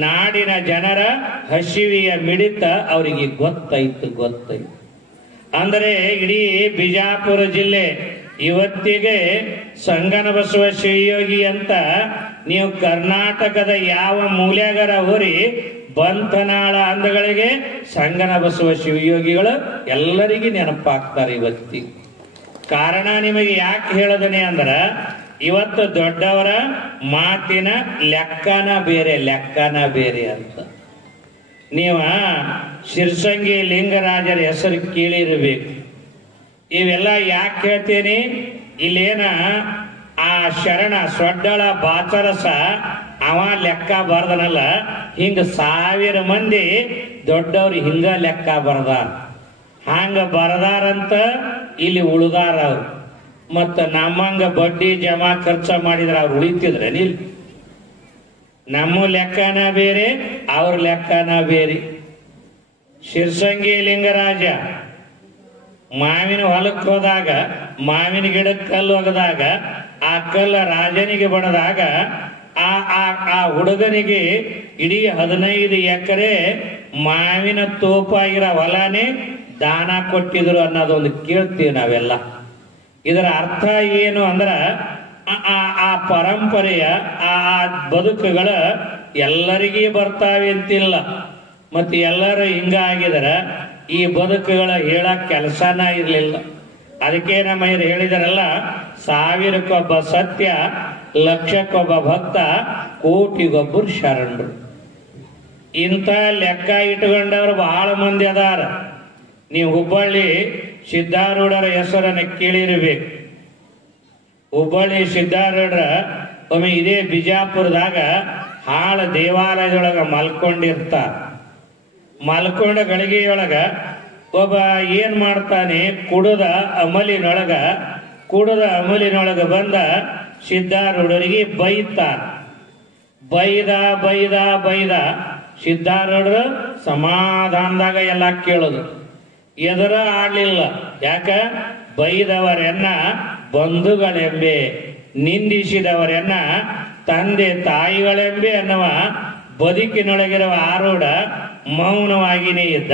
ನಾಡಿನ ಜನರ ಹಸಿವಿಯ ಮಿಡಿತ ಅವರಿಗೆ ಗೊತ್ತಾಯ್ತು. ಅಂದರೆ ಇಡೀ ಬಿಜಾಪುರ ಜಿಲ್ಲೆ ಇವತ್ತಿಗೆ ಸಂಗನಬಸವ ಶಿವಯೋಗಿ ಅಂತ ನೀವು ಕರ್ನಾಟಕದ ಯಾವ ಮೂಲೆಗರ ಹೋರಿ ಬಂತನಾಳ ಅಂದಗಳಿಗೆ ಸಂಗನಬಸವ ಶಿವಯೋಗಿಗಳು ಎಲ್ಲರಿಗೂ ನೆನಪಾಗ್ತಾರೆ ಇವತ್ತಿಗೆ. ಕಾರಣ ನಿಮಗೆ ಯಾಕೆ ಹೇಳದನೆ ಅಂದ್ರ ಇವತ್ತು ದೊಡ್ಡವರ ಮಾತಿನ ಲೆಕ್ಕನ ಬೇರೆ ಅಂತ. ನೀವ ಶಿರ್ಸಂಗಿ ಲಿಂಗರಾಜರ ಹೆಸರು ಕೇಳಿರ್ಬೇಕು. ಇವೆಲ್ಲ ಯಾಕೆ ಹೇಳ್ತೀನಿ, ಇಲ್ಲೇನ ಆ ಶರಣ ಸೊಡ್ಡಳ ಬಾಚರಸ ಅವ ಲೆಕ್ಕ ಬರ್ದನಲ್ಲ, ಹಿಂಗ 1000 ಮಂದಿ ದೊಡ್ಡವ್ರು ಹಿಂಗ ಲೆಕ್ಕ ಬರ್ದಾರ. ಹಂಗ ಬರ್ದಾರಂತ ಇಲ್ಲಿ ಉಳ್ದಾರ ಅವ್ರು. ಮತ್ತ ನಮ್ಮಂಗ ಬಡ್ಡಿ ಜಮಾ ಖರ್ಚ ಮಾಡಿದ್ರ ಅವ್ರು ಉಳಿತಿದ್ರೆ ನಿಲ್. ನಮ್ಮ ಲೆಕ್ಕನ ಬೇರೆ, ಅವ್ರ ಲೆಕ್ಕನ ಬೇರೆ. ಶಿರ್ಸಂಗಿ ಲಿಂಗರಾಜ ಮಾವಿನ ಹೊಲಕ್ಕೆ ಹೋದಾಗ ಮಾವಿನ ಗಿಡಕ್ಕೆ ಕಲ್ಲು ಒಗದಾಗ ಆ ಕಲ್ಲ ರಾಜನಿಗೆ ಬಡದಾಗ ಆ ಹುಡುಗನಿಗೆ ಇಡೀ 15 ಎಕರೆ ಮಾವಿನ ತೋಪಾಗಿರೋ ಹೊಲನೇ ದಾನ ಕೊಟ್ಟಿದ್ರು ಅನ್ನೋದೊಂದು ಕೇಳ್ತೀವಿ ನಾವೆಲ್ಲ. ಇದರ ಅರ್ಥ ಏನು ಅಂದ್ರ ಆ ಪರಂಪರೆಯ ಆ ಬದುಕುಗಳ ಎಲ್ಲರಿಗೂ ಬರ್ತಾವೆ ಅಂತಿಲ್ಲ. ಮತ್ತೆ ಎಲ್ಲರೂ ಹಿಂಗಾಗಿದ್ರ ಈ ಬದುಕುಗಳ ಹೇಳಕ್ ಕೆಲಸನ ಇರ್ಲಿಲ್ಲ. ಅದಕ್ಕೆ ನಮ್ಮ ಇದು ಹೇಳಿದಾರಲ್ಲ, 1000ಕ್ಕೊಬ್ಬ ಸತ್ಯ, ಲಕ್ಷಕ್ಕೊಬ್ಬ ಭಕ್ತ, ಕೋಟಿಗೊಬ್ಬರು ಶರಣರು. ಇಂಥ ಲೆಕ್ಕ ಇಟ್ಕೊಂಡವ್ರು ಬಹಳ ಮಂದಿ ಅದಾರ. ನೀವು ಹುಬ್ಬಳ್ಳಿ ಸಿದ್ಧಾರೂಢರ ಹೆಸರನ್ನು ಕೇಳಿರ್ಬೇಕು. ಹುಬ್ಬಳ್ಳಿ ಸಿದ್ಧಾರೂಢರ ಒಮ್ಮೆ ಇದೇ ಬಿಜಾಪುರದಾಗ ಹಾಳ ದೇವಾಲಯದೊಳಗ ಮಲ್ಕೊಂಡಿರ್ತಾರ. ಮಲ್ಕೊಂಡ ಗಳಿಗೆಯೊಳಗ ಒಬ್ಬ ಏನ್ ಮಾಡ್ತಾನೆ, ಕುಡದ ಅಮಲಿನೊಳಗ ಬಂದ ಸಿದ್ಧಾರೂಢರಿಗೆ ಬೈತಾರ. ಬೈದ ಸಿದ್ಧಾರೂಢರು ಸಮಾಧಾನದಾಗ ಎಲ್ಲ ಕೇಳೋದು, ಎದುರ ಆಡ್ಲಿಲ್ಲ. ಯಾಕ? ಬೈದವರೆನ್ನ ಬಂಧುಗಳೆಂಬೆ, ನಿಂದಿಸಿದವರೆನ್ನ ತಂದೆ ತಾಯಿಗಳೆಂಬೆ ಅನ್ನುವ ಬದುಕಿನೊಳಗಿರುವ ಆರೂಢ ಮೌನವಾಗಿನೇ ಇದ್ದ.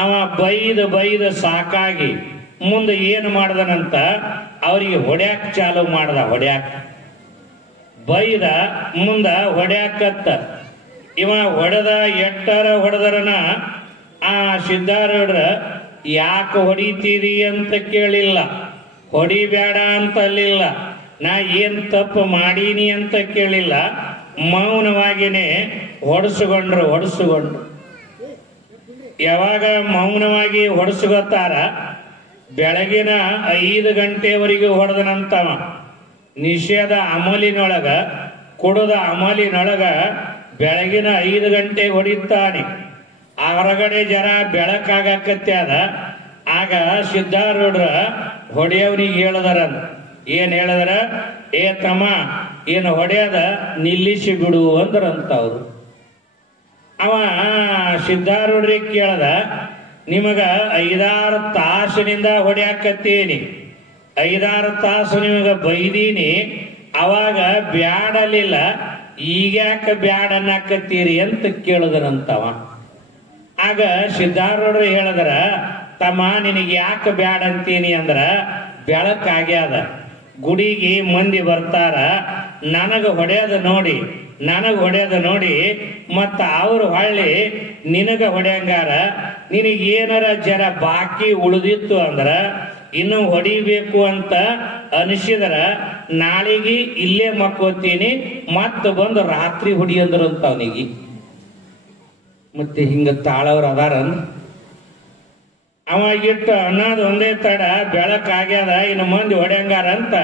ಅವ ಬೈದು ಸಾಕಾಗಿ ಮುಂದೆ ಏನು ಮಾಡ್ದನಂತ ಅವರಿಗೆ ಹೊಡ್ಯಾಕ್ ಚಾಲು ಮಾಡ್ದ. ಬೈದ ಮುಂದ ಹೊಡ್ಯಾಕತ್ತ. ಇವ ಹೊಡೆದರನ ಆ ಸಿದ್ಧಾರೂಢರ ಯಾಕೆ ಹೊಡಿತೀರಿ ಅಂತ ಕೇಳಿಲ್ಲ, ಹೊಡಿಬೇಡ ಅಂತ ಅಲ್ಲಿಲ್ಲ, ನಾ ಏನ್ ತಪ್ಪು ಮಾಡೀನಿ ಅಂತ ಕೇಳಿಲ್ಲ. ಮೌನವಾಗಿನೇ ಹೊಡೆಸ್ಕೊಂಡ್ರು. ಯಾವಾಗ ಮೌನವಾಗಿ ಹೊಡೆಸ್ಕೊತಾರ, ಬೆಳಗಿನ 5 ಗಂಟೆವರೆಗೂ ಹೊಡೆದನಂತವ. ನಿಷೇಧ ಅಮಲಿನೊಳಗ, ಕುಡದ ಅಮಲಿನೊಳಗ ಬೆಳಗಿನ 5 ಗಂಟೆ ಹೊಡಿತಾನೆ. ಹೊರಗಡೆ ಜರ ಬೆಳಕಾಗಕತ್ಯಾದ. ಆಗ ಸಿದ್ಧಾರೂಢರ ಹೊಡೆಯವನಿಗೆ ಹೇಳದರಂತ. ಏನ್ ಹೇಳದರ? ಏ ತಮ್ಮ, ಏನು ಹೊಡೆಯದ ನಿಲ್ಲಿಸಿ ಬಿಡು ಅಂದ್ರಂತ ಅವರು. ಅವ ಸಿದ್ಧಾರೂಢರಿಗೆ ಕೇಳದ, ನಿಮಗ 5-6 ತಾಸಿನಿಂದ ಹೊಡ್ಯಾಕತ್ತೀನಿ, 5-6 ತಾಸು ನಿಮಗ ಬೈದೀನಿ, ಅವಾಗ ಬ್ಯಾಡಲಿಲ್ಲ, ಈಗ್ಯಾಕ ಬ್ಯಾಡ ಅನ್ನಕತ್ತೀರಿ ಅಂತ ಕೇಳಿದ್ರಂತವ. ಆಗ ಸಿದ್ಧಾರೂಢರು ಹೇಳದ್ರ, ತಮ್ಮ ನಿನಗೆ ಯಾಕೆ ಬ್ಯಾಡ ಅಂತೀನಿ ಅಂದ್ರ, ಬೆಳಕಾಗ್ಯಾದ, ಗುಡಿಗೆ ಮಂದಿ ಬರ್ತಾರ, ನನಗ ಹೊಡೆಯೋದು ನೋಡಿ ಮತ್ತ ಅವ್ರು ಹೊಳ್ಳಿ ನಿನಗ ಹೊಡೆಯಂಗಾರ, ನಿನಗೇನಾರ ಜರ ಬಾಕಿ ಉಳಿದಿತ್ತು ಅಂದ್ರ ಇನ್ನು ಹೊಡಿಬೇಕು ಅಂತ ಅನಿಸಿದ್ರ ನಾಳಿಗೆ ಇಲ್ಲೇ ಮಕ್ಕೋತೀನಿ, ಮತ್ತ ಬಂದು ರಾತ್ರಿ ಹೊಡಿಯಂದ್ರಂತ ಅವನಿಗೆ. ಮತ್ತೆ ಹಿಂಗ ತಾಳವ್ರ ಅದಾರ. ಅವ ಇಟ್ಟು ಅನ್ನೋದು ಒಂದೇ ತಡ, ಬೆಳಕಾಗ್ಯದ, ಇನ್ನು ಮಂದಿ ಹೊಡೆಯಂಗಾರ ಅಂತ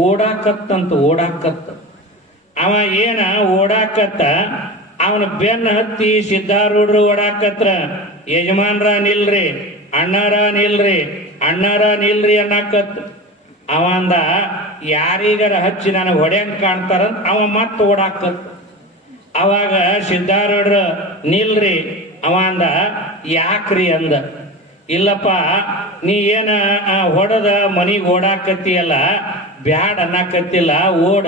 ಓಡಾಕತ್ತ. ಅವ ಏನ ಓಡಾಕತ್ತ, ಅವನ ಬೆನ್ನ ಹತ್ತಿ ಸಿದ್ಧಾರೂಢರು ಓಡಾಕತ್ರ. ಯಜಮಾನ್ರ ನಿಲ್ರಿ, ಅಣ್ಣಾರ ನಿಲ್ರಿ ಅನ್ನಕತ್ತ. ಅವಂದ ಯಾರಿಗಾರ ಹಚ್ಚಿ ನನಗೆ ಹೊಡೆಯಂಗ್ ಕಾಣ್ತಾರಂತ ಅವ ಮತ್ತೆ ಓಡಾಕತ್ತ. ಅವಾಗ ಸಿದ್ಧಾರೂಢರು ನಿಲ್ರಿ, ಅವಂದ ಯಾಕ್ರಿ ಅಂದ. ಇಲ್ಲಪ್ಪ ನೀ ಏನ ಹೊಡೆದ ಮನಿಗೆ ಓಡಾಕತ್ತಿಯಲ್ಲ, ಬ್ಯಾಡ ಅನ್ನಕತ್ತಿಲ್ಲ, ಓಡ.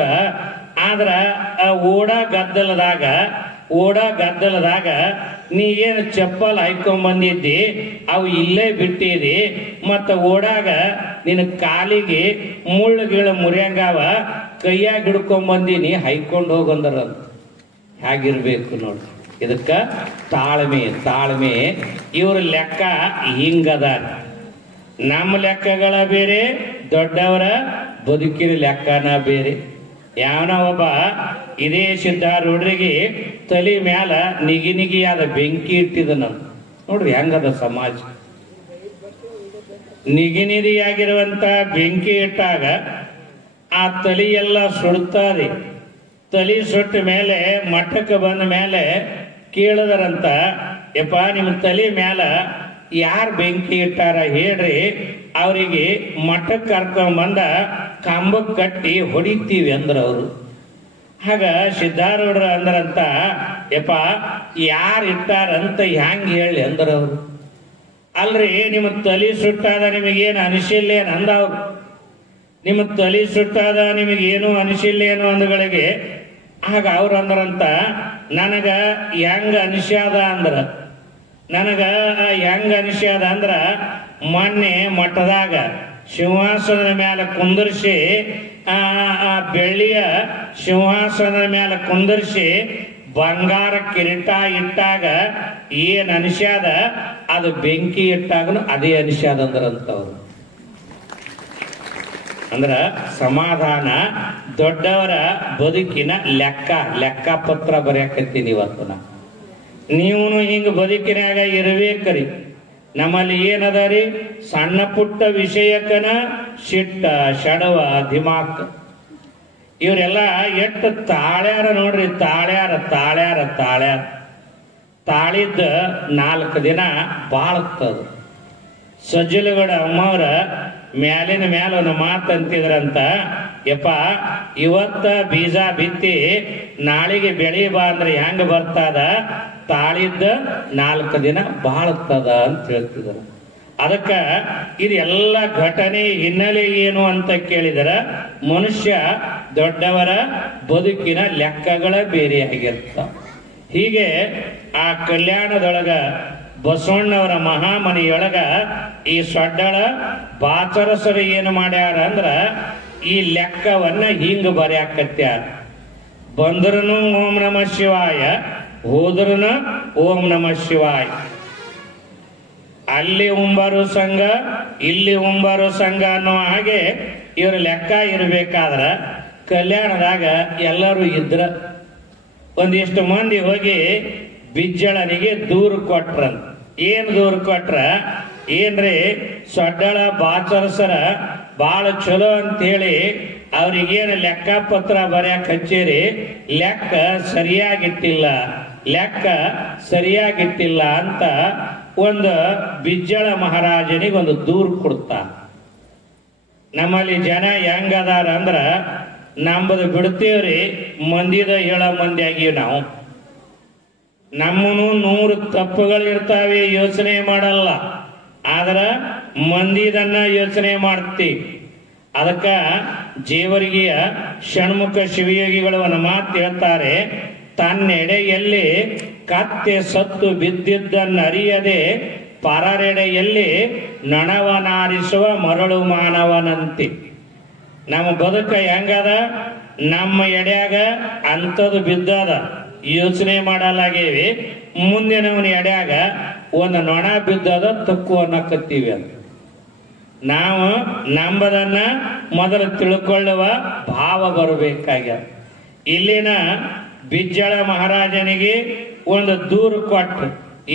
ಆದ್ರ ಆ ಓಡ ಗದ್ದಲದಾಗ ನೀ ಏನು ಚಪ್ಪಲ್ ಹಾಕೊಂಡ್ ಬಂದಿದ್ದಿ ಅವು ಇಲ್ಲೇ ಬಿಟ್ಟಿದಿ, ಮತ್ತ ಓಡಾಗ ನಿನ್ನ ಕಾಲಿಗೆ ಮುಳ್ಳುಗಿಳ ಮುರಿಯಂಗಾವ, ಕೈಯಾಗ ಹಿಡ್ಕೊಂಡ್ ಬಂದಿನಿ ಹೈಕೊಂಡು ಹೋಗಂದ್ರಂತ. ಹೇಗಿರ್ಬೇಕು ನೋಡ್ರಿ. ಇದಕ್ಕ ತಾಳ್ಮೆ. ಇವ್ರ ಲೆಕ್ಕ ಹಿಂಗದ. ನಮ್ಮ ಲೆಕ್ಕಗಳ ಬೇರೆ, ದೊಡ್ಡವರ ಬದುಕಿನ ಲೆಕ್ಕನ ಬೇರೆ. ಯಾವನ ಒಬ್ಬ ಇದೇ ಸಿದ್ಧಾರೂಢರಿಗೆ ತಲೆ ಮ್ಯಾಲ ನಿಗಿಯಾದ ಬೆಂಕಿ ಇಟ್ಟಿದನಂತ. ನೋಡ್ರಿ ಹೆಂಗದ ಸಮಾಜ. ನಿಗಿಯಾಗಿರುವಂತ ಬೆಂಕಿ ಇಟ್ಟಾಗ ಆ ತಲೆ ಎಲ್ಲ ಸುಡ್ತಾರಿ. ತಲೆ ಸುಟ್ಟ ಮೇಲೆ ಮಠಕ್ಕೆ ಬಂದ ಮೇಲೆ ಕೇಳಿದರಂತ, ಯಪ್ಪ ನಿಮ್ಮ ತಲೆ ಮ್ಯಾಲ ಯಾರು ಬೆಂಕಿ ಇಟ್ಟಾರ ಹೇಳ್ರಿ, ಅವರಿಗೆ ಮಠಕ್ಕೆ ಕರ್ಕೊಂಡ್ ಬಂದ ಕಂಬಕ್ಕೆ ಕಟ್ಟಿ ಹೊಡಿತೀವಿ ಅಂದ್ರ ಅವರು. ಆಗ ಸಿದ್ಧಾರೂಢರು ಅಂದ್ರಂತ, ಯಪ್ಪ ಯಾರು ಇಟ್ಟಾರಂತ ಹ್ಯಾಂಗ ಹೇಳಿ ಅಂದ್ರವ್ರು. ಅಲ್ರಿ ನಿಮ್ಮ ತಲೆ ಸುಟ್ಟಾದ ನಿಮಗೇನು ಅನಿಸಿಲ್ಲೇನು ಅಂದವ್ರು. ನಿಮ್ಮ ತಲೆ ಸುಟ್ಟಾದ ನಿಮಗೇನು ಅನಿಸಿಲ್ಲೇನು ಅಂದಗಳಿಗೆ ಆಗ ಅವ್ರು ಅಂದ್ರಂತ, ನನಗ ಹೆಂಗ ಅನಿಸ್ಯಾದ ಅಂದ್ರ ಮೊನ್ನೆ ಮಠದಾಗ ಸಿಂಹಾಸನದ ಮೇಲೆ ಕುಂದರ್ಸಿ, ಆ ಬೆಳ್ಳಿಯ ಸಿಂಹಾಸನದ ಮೇಲೆ ಕುಂದರ್ಸಿ ಬಂಗಾರ ಕಿರೀಟ ಇಟ್ಟಾಗ ಏನ್ ಅನಿಸ್ಯಾದ ಅದು ಬೆಂಕಿ ಇಟ್ಟಾಗನು ಅದೇ ಅನಿಸ್ಯಾದ ಅಂದ್ರಂತವ್ರು. ಅಂದ್ರ ಸಮಾಧಾನ ದೊಡ್ಡವರ ಬದುಕಿನ ಲೆಕ್ಕ ಪತ್ರ ಬರೆಯಕತ್ತೀನಿ ಇವತ್ತು ನಾ. ನೀವು ಹಿಂಗ ಬದುಕಿನಾಗ ಇರಬೇಕ್ರಿ. ನಮ್ಮಲ್ಲಿ ಏನದ ರೀ, ಸಣ್ಣ ಪುಟ್ಟ ವಿಷಯಕ್ಕನ ಸಿಟ್ಟ, ಶಡವ, ದಿಮಾಕ್. ಇವರೆಲ್ಲ ಎಷ್ಟು ತಾಳ್ಯಾರ ನೋಡ್ರಿ. ತಾಳಿದ್ದ 4 ದಿನ ಬಾಳ್ತದ. ಸಜ್ಜಲಗೌಡ ಅಮ್ಮವ್ರ ಮ್ಯಾಲಿನ ಮ್ಯಾಲ ಒಂದು ಮಾತಂತಿದ್ರಂತ, ಯಪ್ಪ ಇವತ್ತ ಬೀಜ ಬಿತ್ತಿ ನಾಳಿಗೆ ಬೆಳಿ ಬಾ ಅಂದ್ರೆ ಹೆಂಗ ಬರ್ತದ, ತಾಳಿದ್ದ 4 ದಿನ ಬಾಳ್ತದ ಅಂತ ಹೇಳ್ತಿದ್ರು. ಅದಕ್ಕ ಇದೆಲ್ಲ ಘಟನೆ ಹಿನ್ನೆಲೆ ಏನು ಅಂತ ಕೇಳಿದರ, ಮನುಷ್ಯ ದೊಡ್ಡವರ ಬದುಕಿನ ಲೆಕ್ಕಗಳ ಬೇರೆ ಆಗಿರ್ತಾವ. ಹೀಗೆ ಆ ಕಲ್ಯಾಣದೊಳಗ ಬಸವಣ್ಣವರ ಮಹಾಮನಿಯೊಳಗ ಈ ಸೊಡ್ಡಳ ಬಾಚರಸರು ಏನು ಮಾಡ್ಯಾರ ಅಂದ್ರ ಈ ಲೆಕ್ಕವನ್ನ ಹಿಂಗ ಬರ್ಯಾಕತ್ಯಾರ. ಬಂದ್ರನು ಓಂ ನಮಃ ಶಿವಾಯ, ಹೋದ್ರನು ಓಂ ನಮಃ ಶಿವಾಯ. ಅಲ್ಲಿ ಉಂಬರು ಸಂಘ, ಇಲ್ಲಿ ಉಂಬರು ಸಂಘ ಅನ್ನೋ ಹಾಗೆ ಇವ್ರ ಲೆಕ್ಕ ಇರಬೇಕಾದ್ರ ಕಲ್ಯಾಣದಾಗ ಎಲ್ಲರೂ ಇದ್ರ. ಒಂದಿಷ್ಟು ಮಂದಿ ಹೋಗಿ ಬಿಜ್ಜಳನಿಗೆ ದೂರು ಕೊಟ್ರಂತ. ಏನ್ ದೂರು ಕೊಟ್ರ, ಏನ್ರಿ ಸೊಡ್ಡಳ ಬಾಚರಸರ ಬಾಳ ಚಲೋ ಅಂತೇಳಿ ಅವ್ರಿಗೇನು ಲೆಕ್ಕ ಪತ್ರ ಬರ್ಯಾಕ ಹಚ್ಚೇರಿ, ಲೆಕ್ಕ ಸರಿಯಾಗಿಟ್ಟಿಲ್ಲ ಅಂತ ಒಂದು ಬಿಜ್ಜಳ ಮಹಾರಾಜನಿಗೆ ಒಂದು ದೂರು ಕೊಡ್ತಾ. ನಮ್ಮಲ್ಲಿ ಜನ ಹೆಂಗದಾರ ಅಂದ್ರ ನಂಬದು ಬಿಡ್ತೀವ್ರಿ, ಮಂದಿದ ಹೇಳೋ ಮಂದಿ ಆಗೀವಿ ನಾವು. ನಮ್ಮನು 100 ತಪ್ಪುಗಳಿರ್ತಾವೆ, ಯೋಚನೆ ಮಾಡಲ್ಲ. ಆದ್ರ ಮಂದಿದನ್ನ ಯೋಚನೆ ಮಾಡ್ತೀವಿ. ಅದಕ್ಕ ಜೇವರ್ಗಿಯ ಷಣ್ಮುಖ ಶಿವಯೋಗಿಗಳು ಒಂದು ಮಾತು ಹೇಳ್ತಾರೆ, ತನ್ನೆಡೆಯಲ್ಲಿ ಕತ್ತೆ ಸತ್ತು ಬಿದ್ದಿದ್ದನ್ನರಿಯದೆ ಪರರೆಡೆಯಲ್ಲಿ ನಣವನಾರಿಸುವ ಮರಳು ಮಾನವನಂತೆ. ನಮ್ಮ ಬದುಕ ಹೆಂಗದ, ನಮ್ಮ ಎಡ್ಯಾಗ ಅಂಥದ್ದು ಬಿದ್ದದ, ಯೋಚನೆ ಮಾಡಲಾಗೇವಿ. ಮುಂದಿನವನ ಎಡ್ಯಾಗ ಒಂದು ನೊಣ ಬಿದ್ದದ, ತಕ್ಕು ಅನ್ನಕತ್ತೀವಿ ಅಂತ. ನಾವು ನಂಬದನ್ನ ಮೊದಲು ತಿಳ್ಕೊಳ್ಳುವ ಭಾವ ಬರಬೇಕಾಗ್ಯದ. ಇಲ್ಲಿನ ಬಿಜ್ಜಳ ಮಹಾರಾಜನಿಗೆ ಒಂದು ದೂರು ಕೊಟ್ರು.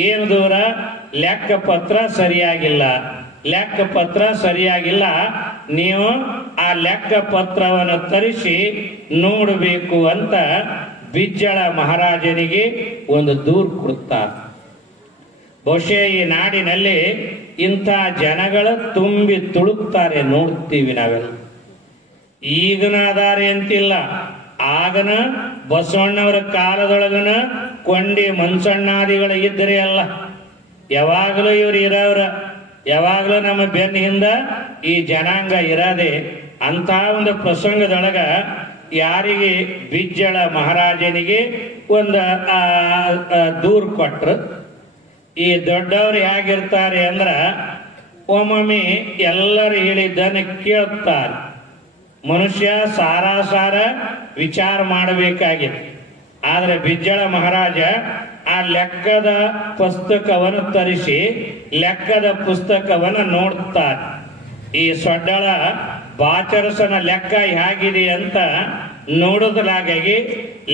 ಏನು ದೂರ, ಲೆಕ್ಕ ಪತ್ರ ಸರಿಯಾಗಿಲ್ಲ, ನೀವು ಆ ಲೆಕ್ಕ ಪತ್ರವನ್ನು ತರಿಸಿ ನೋಡಬೇಕು ಅಂತ ಬಿಜ್ಜಳ ಮಹಾರಾಜನಿಗೆ ಒಂದು ದೂರು ಕೊಡ್ತಾರೆ. ಬಹುಶಃ ಈ ನಾಡಿನಲ್ಲಿ ಇಂಥ ಜನಗಳ ತುಂಬಿ ತುಳುಕ್ತಾರೆ, ನೋಡ್ತೀವಿ ನಾವೆಲ್ಲ. ಈಗನ ಅದಾರೆ ಅಂತಿಲ್ಲ, ಆಗನ ಬಸವಣ್ಣವರ ಕಾಲದೊಳಗನ ಕೊಂಡಿ ಮನ್ಸಣ್ಣಾದಿಗಳು ಇದ್ದರೆ ಅಲ್ಲ. ಯಾವಾಗಲೂ ಇವ್ರು ಇರೋರ, ಯಾವಾಗಲೂ ನಮ್ಮ ಬೆನ್ನಿಂದ ಈ ಜನಾಂಗ ಇರದೆ ಅಂತ ಒಂದು ಪ್ರಸಂಗದೊಳಗ ಯಾರಿಗೆ ಬಿಜ್ಜಳ ಮಹಾರಾಜನಿಗೆ ಒಂದು ದೂರು ಕೊಟ್ರು. ಈ ದೊಡ್ಡವರು ಹೇಗಿರ್ತಾರೆ ಅಂದ್ರ ಒಮ್ಮೊಮ್ಮೆ ಎಲ್ಲರೂ ಹೇಳಿದ್ದನ್ನು ಕೇಳುತ್ತಾರೆ. ಮನುಷ್ಯ ಸಾರಾಸಾರ ವಿಚಾರ ಮಾಡಬೇಕಾಗಿದೆ. ಆದರೆ ಬಿಜ್ಜಳ ಮಹಾರಾಜ ಆ ಲೆಕ್ಕದ ಪುಸ್ತಕವನ್ನು ತರಿಸಿ ಲೆಕ್ಕದ ಪುಸ್ತಕವನ್ನು ನೋಡ್ತಾರೆ. ಈ ಸೊಡ್ಡಳ ಬಾಚರಸನ ಲೆಕ್ಕ ಹೇಗಿದೆ ಅಂತ ನೋಡೋದ್ರಾಗಾಗಿ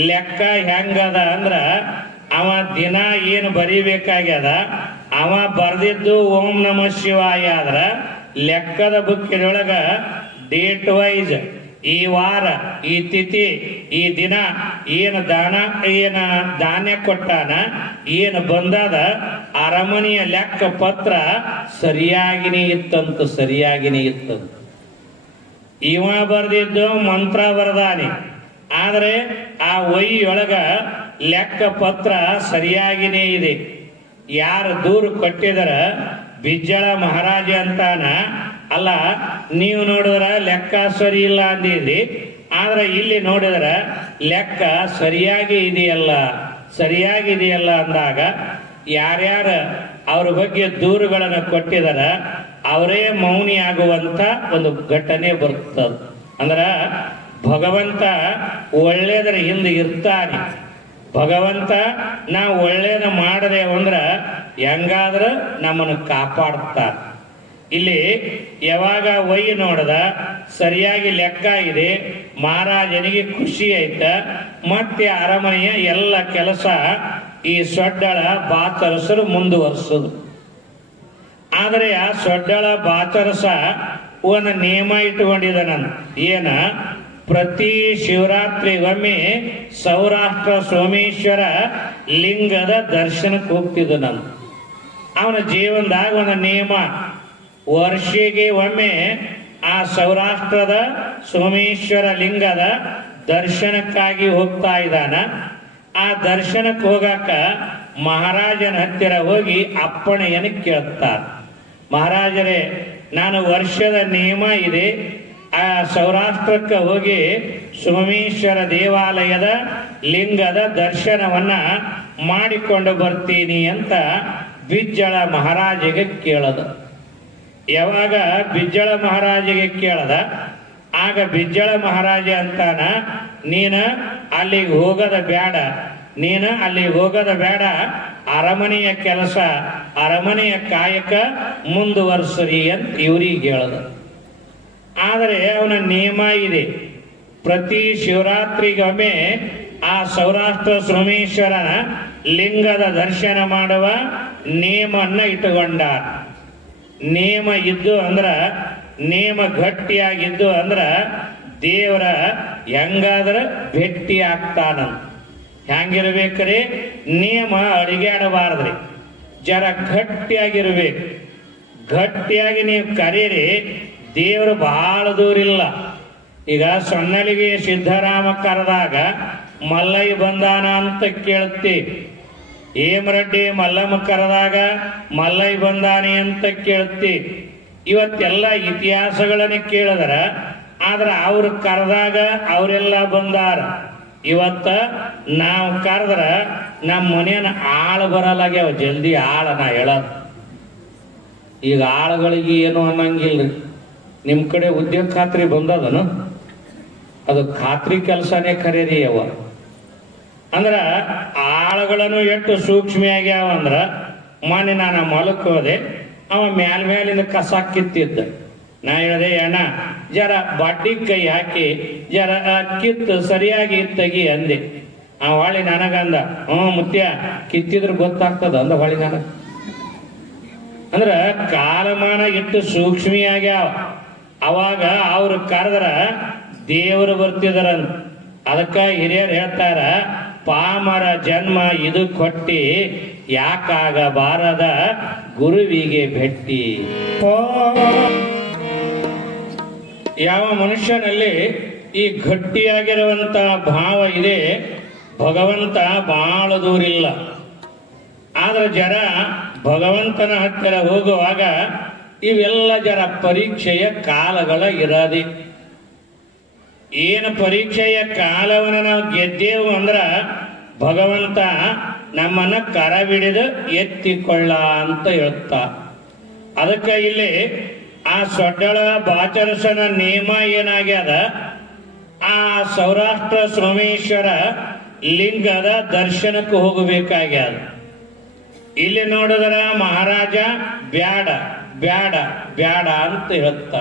ಲೆಕ್ಕ ಹೆಂಗದ ಅಂದ್ರ ಅವ ದಿನ ಏನು ಬರೀಬೇಕಾಗ್ಯದ ಅವ ಬರ್ದಿದ್ದು ಓಂ ನಮ ಶಿವಾಯ ಆದ್ರ ಲೆಕ್ಕದ ಬುಕ್ಕಿನೊಳಗ ಡೇಟ್ ವೈಸ್ ಈ ವಾರ ಈ ತಿಥಿ ಈ ದಿನ ಏನು ಧಾನ್ಯ ಕೊಟ್ಟಾನ ಏನು ಬಂದದ ಅರಮನೆಯ ಲೆಕ್ಕ ಪತ್ರ ಸರಿಯಾಗಿನೇ ಇತ್ತಂತ. ಇವ ಬರ್ದಿದ್ದು ಮಂತ್ರ ಬರದಾನಿ, ಆದ್ರೆ ಆ ಒಯ್ಯೊಳಗ ಲೆಕ್ಕ ಪತ್ರ ಸರಿಯಾಗಿನೇ ಇದೆ. ಯಾರು ದೂರು ಕೊಟ್ಟಿದರ ಬಿಜ್ಜಳ ಮಹಾರಾಜ ಅಂತಾನ. ಅಲ್ಲ, ನೀವು ನೋಡಿದ್ರ ಲೆಕ್ಕ ಸರಿ ಇಲ್ಲ ಅಂದಿದ್ರಿ, ಆದ್ರೆ ಇಲ್ಲಿ ನೋಡಿದ್ರ ಲೆಕ್ಕ ಸರಿಯಾಗಿದೆಯಲ್ಲ ಅಂದಾಗ ಯಾರ್ಯಾರ ಅವ್ರ ಬಗ್ಗೆ ದೂರುಗಳನ್ನು ಕೊಟ್ಟಿದಾರ ಅವರೇ ಮೌನಿ ಆಗುವಂತ ಒಂದು ಘಟನೆ ಬರ್ತದ. ಅಂದ್ರ ಭಗವಂತ ಒಳ್ಳೇದರ ಹಿಂದೆ ಇರ್ತಾನೆ. ಭಗವಂತ ನಾವು ಒಳ್ಳೇದ ಮಾಡದೇವು ಅಂದ್ರ ಹೆಂಗಾದ್ರ ನಮ್ಮನ್ನು ಕಾಪಾಡ್ತಾನೆ. ಇಲ್ಲಿ ಯಾವಾಗ ಒಯ್ಯಿ ನೋಡದ ಸರಿಯಾಗಿ ಲೆಕ್ಕ ಇದೆ, ಮಹಾರಾಜನಿಗೆ ಖುಷಿ ಆಯ್ತ. ಮತ್ತೆ ಅರಮನೆಯ ಎಲ್ಲ ಕೆಲಸ ಈ ಸೊಡ್ಡಳ ಬಾತರಸರು ಮುಂದುವರಿಸೋದು. ಆದರೆ ಆ ಸೊಡ್ಡಳ ಬಾತರಸ ಒಂದು ನಿಯಮ ಇಟ್ಟುಕೊಂಡಿದ್ದಾನ. ಏನ, ಪ್ರತಿ ಶಿವರಾತ್ರಿಗೊಮ್ಮೆ ಸೌರಾಷ್ಟ್ರ ಸೋಮೇಶ್ವರ ಲಿಂಗದ ದರ್ಶನಕ್ಕೆ ಹೋಗ್ತಿದ್ದ. ಅವನ ಜೀವನದಾಗ ಒಂದು ನಿಯಮ, ವರ್ಷಿಗೆ ಒಮ್ಮೆ ಆ ಸೌರಾಷ್ಟ್ರದ ಸೋಮೇಶ್ವರ ಲಿಂಗದ ದರ್ಶನಕ್ಕಾಗಿ ಹೋಗ್ತಾ ಇದ್ದಾನ. ಆ ದರ್ಶನಕ್ಕೆ ಹೋಗಾಕ ಮಹಾರಾಜನ ಹತ್ತಿರ ಹೋಗಿ ಅಪ್ಪಣೆಯನ್ನು ಕೇಳ್ತಾರೆ. ಮಹಾರಾಜರೇ, ನಾನು ವರ್ಷದ ನಿಯಮ ಇದೆ, ಆ ಸೌರಾಷ್ಟ್ರಕ್ಕೆ ಹೋಗಿ ಸೋಮೇಶ್ವರ ದೇವಾಲಯದ ಲಿಂಗದ ದರ್ಶನವನ್ನ ಮಾಡಿಕೊಂಡು ಬರ್ತೀನಿ ಅಂತ ಬಿಜ್ಜಳ ಮಹಾರಾಜಿಗೆ ಕೇಳದ. ಯಾವಾಗ ಬಿಜ್ಜಳ ಮಹಾರಾಜಿಗೆ ಕೇಳದ ಆಗ ಬಿಜ್ಜಳ ಮಹಾರಾಜ ಅಂತಾನ, ನೀನ ಅಲ್ಲಿಗೆ ಹೋಗದ ಬೇಡ, ಅರಮನೆಯ ಕೆಲಸ ಅರಮನೆಯ ಕಾಯಕ ಮುಂದುವರ್ಸ್ರಿ ಅಂತ ಇವ್ರಿಗೆ ಹೇಳದ. ಆದರೆ ಅವನ ನಿಯಮ ಇದೆ, ಪ್ರತಿ ಶಿವರಾತ್ರಿಗೊಮ್ಮೆ ಆ ಸೌರಾಷ್ಟ್ರ ಸೋಮೇಶ್ವರನ ಲಿಂಗದ ದರ್ಶನ ಮಾಡುವ ನಿಯಮನ್ನ ಇಟ್ಟುಕೊಂಡ. ನೇಮ ಇದ್ದು ಅಂದ್ರ, ನೇಮ ಗಟ್ಟಿಯಾಗಿದ್ದು ಅಂದ್ರ ದೇವರ ಹೆಂಗಾದ್ರ ಭೇಟಿ ಆಗ್ತಾನಂತ. ಹೆಂಗಿರ್ಬೇಕ್ರಿ? ನಿಯಮ ಅಡಿಗಾಡಬಾರ್ದ್ರಿ, ಜರ ಗಟ್ಟಿಯಾಗಿರ್ಬೇಕು. ಗಟ್ಟಿಯಾಗಿ ನೀವು ಕರೀರಿ, ದೇವರು ಬಹಳ ದೂರ ಇಲ್ಲ. ಈಗ ಸೊನ್ನಲಿಗೆ ಸಿದ್ದರಾಮ ಕರೆದಾಗ ಮಲ್ಲಯ್ಯ ಬಂದಾನ ಅಂತ ಕೇಳ್ತಿ. ಹೇಮರೆಡ್ಡಿ ಮಲ್ಲಮ್ಮ ಕರೆದಾಗ ಮಲ್ಲಯ್ಯ ಬಂದಾನೆ ಅಂತ ಕೇಳ್ತಿ. ಇವತ್ತೆಲ್ಲ ಇತಿಹಾಸಗಳನ್ನ ಕೇಳಿದ್ರ, ಆದ್ರ ಅವ್ರು ಕರೆದಾಗ ಅವರೆಲ್ಲ ಬಂದಾರ. ಇವತ್ತ ನಾವು ಕರೆದ್ರ ನಮ್ಮ ಮನೇನ ಆಳು ಬರಲ್ಲಾಗ್ಯಾವ, ಜಲ್ದಿ ಆಳ ನಾ ಹೇಳೋದು. ಈಗ ಆಳುಗಳಿಗೆ ಏನು ಅನ್ನಂಗಿಲ್ರಿ. ನಿಮ್ ಕಡೆ ಉದ್ಯೋಗ ಖಾತ್ರಿ ಬಂದದನು, ಅದು ಖಾತ್ರಿ ಕೆಲಸನೇ ಖರೀದಿ ಅವ. ಅಂದ್ರ ಆಳುಗಳನ್ನು ಎಷ್ಟು ಸೂಕ್ಷ್ಮ ಆಗ್ಯಾವ ಅಂದ್ರ, ಮೊನ್ನೆ ನಾನು ಹೊಲಕ್ಕೆ ಹೋದೆ, ಅವ ಮೇಲಿಂದ ಕಸ ಕಿತ್ತಿದ್ದ. ನಾ ಹೇಳಿದೆ, ಅಣ್ಣ ಜರ ಬಡ್ಡಿ ಕೈ ಹಾಕಿ ಜರ ಕಿತ್ತು ಸರಿಯಾಗಿ ತೆಗಿ ಅಂದೆ. ಆ ಹೊಳಿ ನನಗಂದ, ಮುತ್ಯ ಕಿತ್ತಿದ್ರೆ ಗೊತ್ತಾಗ್ತದ ಅಂದ ಹೊಳಿ ನನಗ. ಅಂದ್ರ ಕಾಲಮಾನ ಇಟ್ಟು ಸೂಕ್ಷ್ಮಿ ಆಗ್ಯಾವ. ಅವಾಗ ಅವ್ರು ಕರೆದ್ರ ದೇವರು ಬರ್ತಿದಾರಂತ. ಅದಕ್ಕ ಹಿರಿಯರು ಹೇಳ್ತಾರ, ಪಾಮರ ಜನ್ಮ ಇದು ಕೊಟ್ಟಿ ಯಾಕಾಗಬಾರದ ಗುರುವಿಗೆ ಭೆಟ್ಟಿ. ಯಾವ ಮನುಷ್ಯನಲ್ಲಿ ಈ ಗಟ್ಟಿಯಾಗಿರುವಂತ ಭಾವ ಇದೆ, ಭಗವಂತ ಬಹಳ ದೂರಿಲ್ಲ. ಆದ್ರೆ ಜರ ಭಗವಂತನ ಹತ್ತಿರ ಹೋಗುವಾಗ ಇವೆಲ್ಲ ಜರ ಪರೀಕ್ಷೆಯ ಕಾಲಗಳ ಇರದೆ. ಏನು ಪರೀಕ್ಷೆಯ ಕಾಲವನ್ನು ನಾವು ಗೆದ್ದೇವು ಅಂದ್ರ ಭಗವಂತ ನಮ್ಮನ್ನ ಕರಬಿಡಿದು ಎತ್ತಿಕೊಳ್ಳ ಅಂತ ಹೇಳ್ತಾ. ಅದಕ್ಕೆ ಇಲ್ಲಿ ಆ ಸೊಡ್ಡಳ ಬಾಚರಸನ ನೇಮ ಏನಾಗ್ಯದ, ಆ ಸೌರಾಷ್ಟ್ರ ಸೋಮೇಶ್ವರ ಲಿಂಗದ ದರ್ಶನಕ್ಕೆ ಹೋಗಬೇಕಾಗ್ಯದ. ಇಲ್ಲಿ ನೋಡಿದ್ರ ಮಹಾರಾಜ ಬ್ಯಾಡ ಬ್ಯಾಡ ಬ್ಯಾಡ ಅಂತ ಹೇಳ್ತ.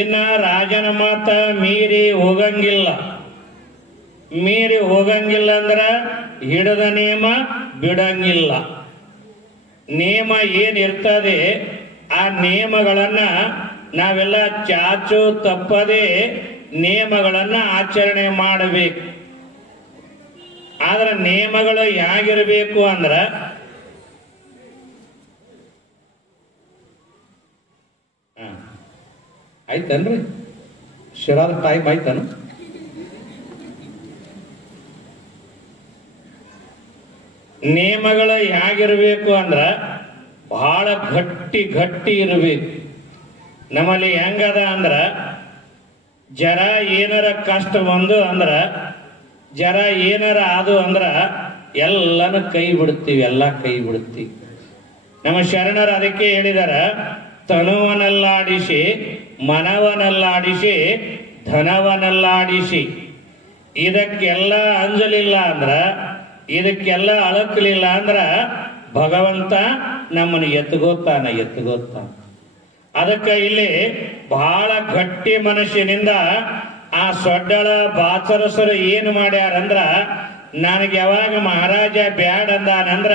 ಇನ್ನ ರಾಜನ ಮಾತ ಮೀರಿ ಹೋಗಂಗಿಲ್ಲ. ಮೀರಿ ಹೋಗಂಗಿಲ್ಲ ಅಂದ್ರ ಹಿಡದ ನೇಮ ಬಿಡಂಗಿಲ್ಲ. ನೇಮ ಏನಿರ್ತದೆ ಆ ನೇಮಗಳನ್ನ ನಾವೆಲ್ಲ ಚಾಚು ತಪ್ಪದೆ ನೇಮಗಳನ್ನ ಆಚರಣೆ ಮಾಡಬೇಕು. ಆದ್ರೆ ನೇಮಗಳು ಹೇಗಿರಬೇಕು ಅಂದ್ರ ಆಯ್ತನ್ರಿ, ಶಿರಾದ ಟೈಮ್ ಆಯ್ತಾನ. ನೇಮಗಳು ಹೇಗಿರ್ಬೇಕು ಅಂದ್ರ ಬಹಳ ಗಟ್ಟಿ ಗಟ್ಟಿ ಇರಬೇಕು. ನಮ್ಮಲ್ಲಿ ಹೆಂಗದ ಅಂದ್ರ ಜರ ಏನಾರ ಕಷ್ಟ ಬಂದು ಅಂದ್ರ ಜರ ಏನಾರ ಆದು ಅಂದ್ರ ಎಲ್ಲಾನು ಕೈ ಬಿಡ್ತೀವಿ, ಎಲ್ಲ ಕೈ ಬಿಡ್ತೀವಿ. ನಮ್ಮ ಶರಣರು ಅದಕ್ಕೆ ಹೇಳಿದಾರ, ತನುವನಲ್ಲಾಡಿಸಿ ಮನವನಲ್ಲಾಡಿಸಿ ಧನವನಲ್ಲಾಡಿಸಿ. ಇದಕ್ಕೆಲ್ಲ ಅಂಜಲಿಲ್ಲ ಅಂದ್ರ, ಇದಕ್ಕೆಲ್ಲ ಅಳಕಲಿಲ್ಲ ಅಂದ್ರ ಭಗವಂತ ನಮ್ಮನ್ನು ಎತ್ತುಗೋತಾನ. ಅದಕ್ಕೆ ಇಲ್ಲಿ ಬಹಳ ಗಟ್ಟಿ ಮನಸ್ಸಿನಿಂದ ಆ ಸೊಡ್ಡಳ ಬಾಚರಸರು ಏನು ಮಾಡ್ಯಾರಂದ್ರ, ನನಗೆ ಯಾವಾಗ ಮಹಾರಾಜ ಬ್ಯಾಡ ಅಂದಾನಂದ್ರ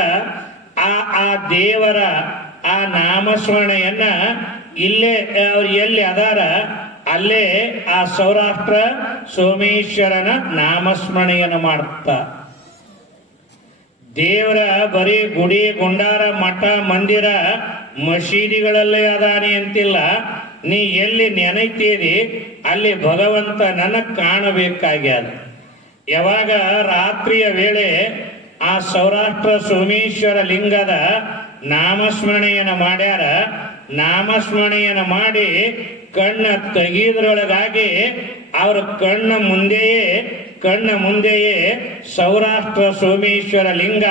ಆ ದೇವರ ಆ ನಾಮಸ್ಮರಣೆಯನ್ನ ಇಲ್ಲೇ ಅವ್ರು ಎಲ್ಲಿ ಅದಾರ ಅಲ್ಲೇ ಆ ಸೌರಾಷ್ಟ್ರ ಸೋಮೇಶ್ವರನ ನಾಮಸ್ಮರಣೆಯನ್ನು ಮಾಡ್ತ. ದೇವರ ಬರೀ ಗುಡಿ ಗುಂಡಾರ ಮಠ ಮಂದಿರ ಮಸೀದಿಗಳಲ್ಲೇ ಅದಾನಿ ಅಂತಿಲ್ಲ. ನೀ ಎಲ್ಲಿ ನೆನೈತೀರಿ ಅಲ್ಲಿ ಭಗವಂತ ನನ್ನ ಕಾಣಬೇಕಾಗ್ಯದ. ಯಾವಾಗ ರಾತ್ರಿಯ ವೇಳೆ ಆ ಸೌರಾಷ್ಟ್ರ ಸೋಮೇಶ್ವರ ಲಿಂಗದ ನಾಮಸ್ಮರಣೆಯನ್ನು ಮಾಡ್ಯಾರ, ನಾಮಸ್ಮರಣೆಯನ್ನು ಮಾಡಿ ಕಣ್ಣ ತೆಗೆದ್ರೊಳಗಾಗಿ ಅವ್ರ ಕಣ್ಣ ಮುಂದೆಯೇ ಸೌರಾಷ್ಟ್ರ ಸೋಮೇಶ್ವರ ಲಿಂಗ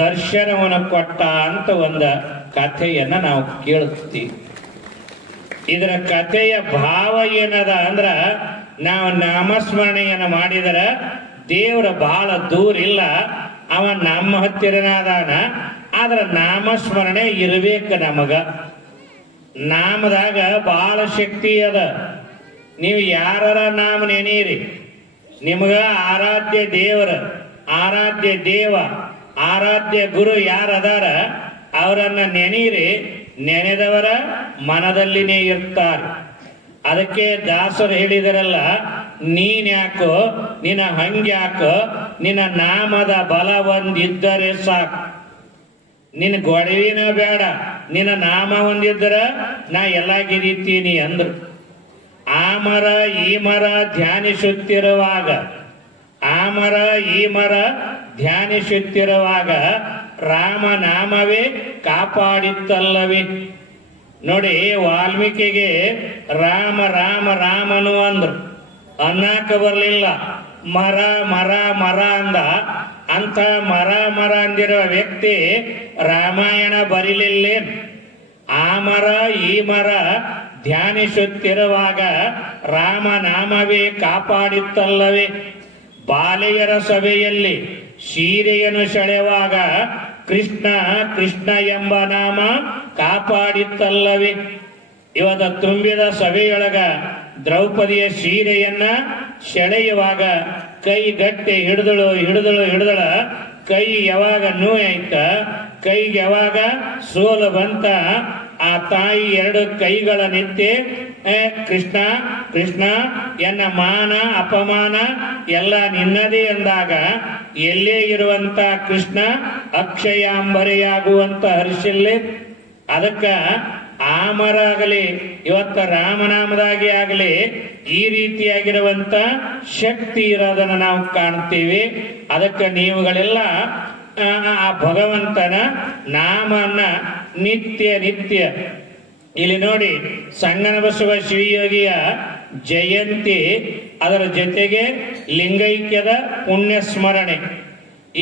ದರ್ಶನವನ್ನು ಕೊಟ್ಟ ಅಂತ ಒಂದು ಕಥೆಯನ್ನ ನಾವು ಕೇಳ್ತೀವಿ. ಇದರ ಕಥೆಯ ಭಾವ ಏನದ ಅಂದ್ರ, ನಾವು ನಾಮಸ್ಮರಣೆಯನ್ನು ಮಾಡಿದರ ದೇವ್ರ ಬಹಳ ದೂರ ಇಲ್ಲ, ಅವ ನಮ್ಮ ಹತ್ತಿರನಾದಾನ. ಆದ್ರ ನಾಮಸ್ಮರಣೆ ಇರಬೇಕು ನಮಗ. ನಾಮದಾಗ ಬಹಳ ಶಕ್ತಿ ಅದ. ನೀವು ಯಾರ ನಾಮ ನೆನೀರಿ, ನಿಮಗ ಆರಾಧ್ಯ ದೇವರ, ಆರಾಧ್ಯ ದೇವ, ಆರಾಧ್ಯ ಗುರು ಯಾರದಾರ ಅವರನ್ನ ನೆನೀರಿ. ನೆನೆದವರ ಮನದಲ್ಲಿನೇ ಇರ್ತಾರೆ. ಅದಕ್ಕೆ ದಾಸರು ಹೇಳಿದರಲ್ಲ, ನೀನ್ಯಾಕೋ ನಿನ್ನ ಹಂಗ್ಯಾಕೋ, ನಿನ್ನ ನಾಮದ ಬಲ ಒಂದಿದ್ದರೆ ಸಾಕು. ನಿನ್ನ ಗೊಡವಿನ ಬೇಡ, ನಿನ್ನ ನಾಮ ಒಂದಿದ್ದರ ನಾ ಎಲ್ಲ ಗೆದಿತೀನಿ ಅಂದ್ರು. ಆ ಮರ ಈ ಮರ ಧ್ಯಾನಿಸುತ್ತಿರುವಾಗ, ಆ ಮರ ಈ ಮರ ಧ್ಯಾನಿಸುತ್ತಿರುವಾಗ ರಾಮ ನಾಮವೇ ಕಾಪಾಡಿತ್ತಲ್ಲವೇ. ನೋಡಿ, ವಾಲ್ಮೀಕಿಗೆ ರಾಮ ರಾಮ ರಾಮನು ಅಂದ್ರು, ಅನ್ನಕ ಬರ್ಲಿಲ್ಲ. ಮರ ಮರ ಮರ ಅಂದ. ಅಂತ ಮರ ಅಂದಿರೋ ವ್ಯಕ್ತಿ ರಾಮಾಯಣ ಬರೀಲಿಲ್ಲ. ಆ ಮರ ಈ ಮರ ಧ್ಯಾನಿಸುತ್ತಿರುವಾಗ ರಾಮ ನಾಮವೇ ಕಾಪಾಡಿತ್ತಲ್ಲವೇ. ಬಾಲೆಯರ ಸಭೆಯಲ್ಲಿ ಸೀರೆಯನ್ನು ಸೆಳೆವಾಗ ಕೃಷ್ಣ ಕೃಷ್ಣ ಎಂಬ ನಾಮ ಕಾಪಾಡಿತ್ತಲ್ಲವೇ. ಇವತ್ತು ತುಂಬಿದ ಸಭೆಯೊಳಗ ದ್ರೌಪದಿಯ ಸೀರೆಯನ್ನ ಸೆಳೆಯುವಾಗ ಕೈ ಗಟ್ಟಿ ಹಿಡಿದಳ. ಕೈ ಯಾವಾಗ ನೋವಾಯ್ತ, ಕೈಗೆ ಯಾವಾಗ ಸೋಲು ಬಂತ, ಆ ತಾಯಿ ಎರಡು ಕೈಗಳ ನಿತ್ಯ ಕೃಷ್ಣ ಕೃಷ್ಣ ಎನ್ನ ಮಾನ ಅಪಮಾನ ಎಲ್ಲ ನಿನ್ನದೇ ಎಂದಾಗ ಎಲ್ಲೇ ಇರುವಂತ ಕೃಷ್ಣ ಅಕ್ಷಯಾಂಬರೆಯಾಗುವಂತ ಹರ್ಷಿಲ್ಲೇ. ಅದಕ್ಕ ಆ ಮರ ಆಗಲಿ ಇವತ್ತ ರಾಮನಾಮದಾಗಿ ಆಗಲಿ ಈ ರೀತಿಯಾಗಿರುವಂತ ಶಕ್ತಿ ಇರೋದನ್ನ ನಾವು ಕಾಣ್ತೀವಿ. ಅದಕ್ಕೆ ನೀವುಗಳೆಲ್ಲ ಆ ಭಗವಂತನ ನಾಮನ್ನ ನಿತ್ಯ ನಿತ್ಯ ಇಲ್ಲಿ ನೋಡಿ ಸಂಗನ ಬಸವ ಶಿವಯೋಗಿಯ ಜಯಂತಿ, ಅದರ ಜೊತೆಗೆ ಲಿಂಗೈಕ್ಯದ ಪುಣ್ಯ ಸ್ಮರಣೆ,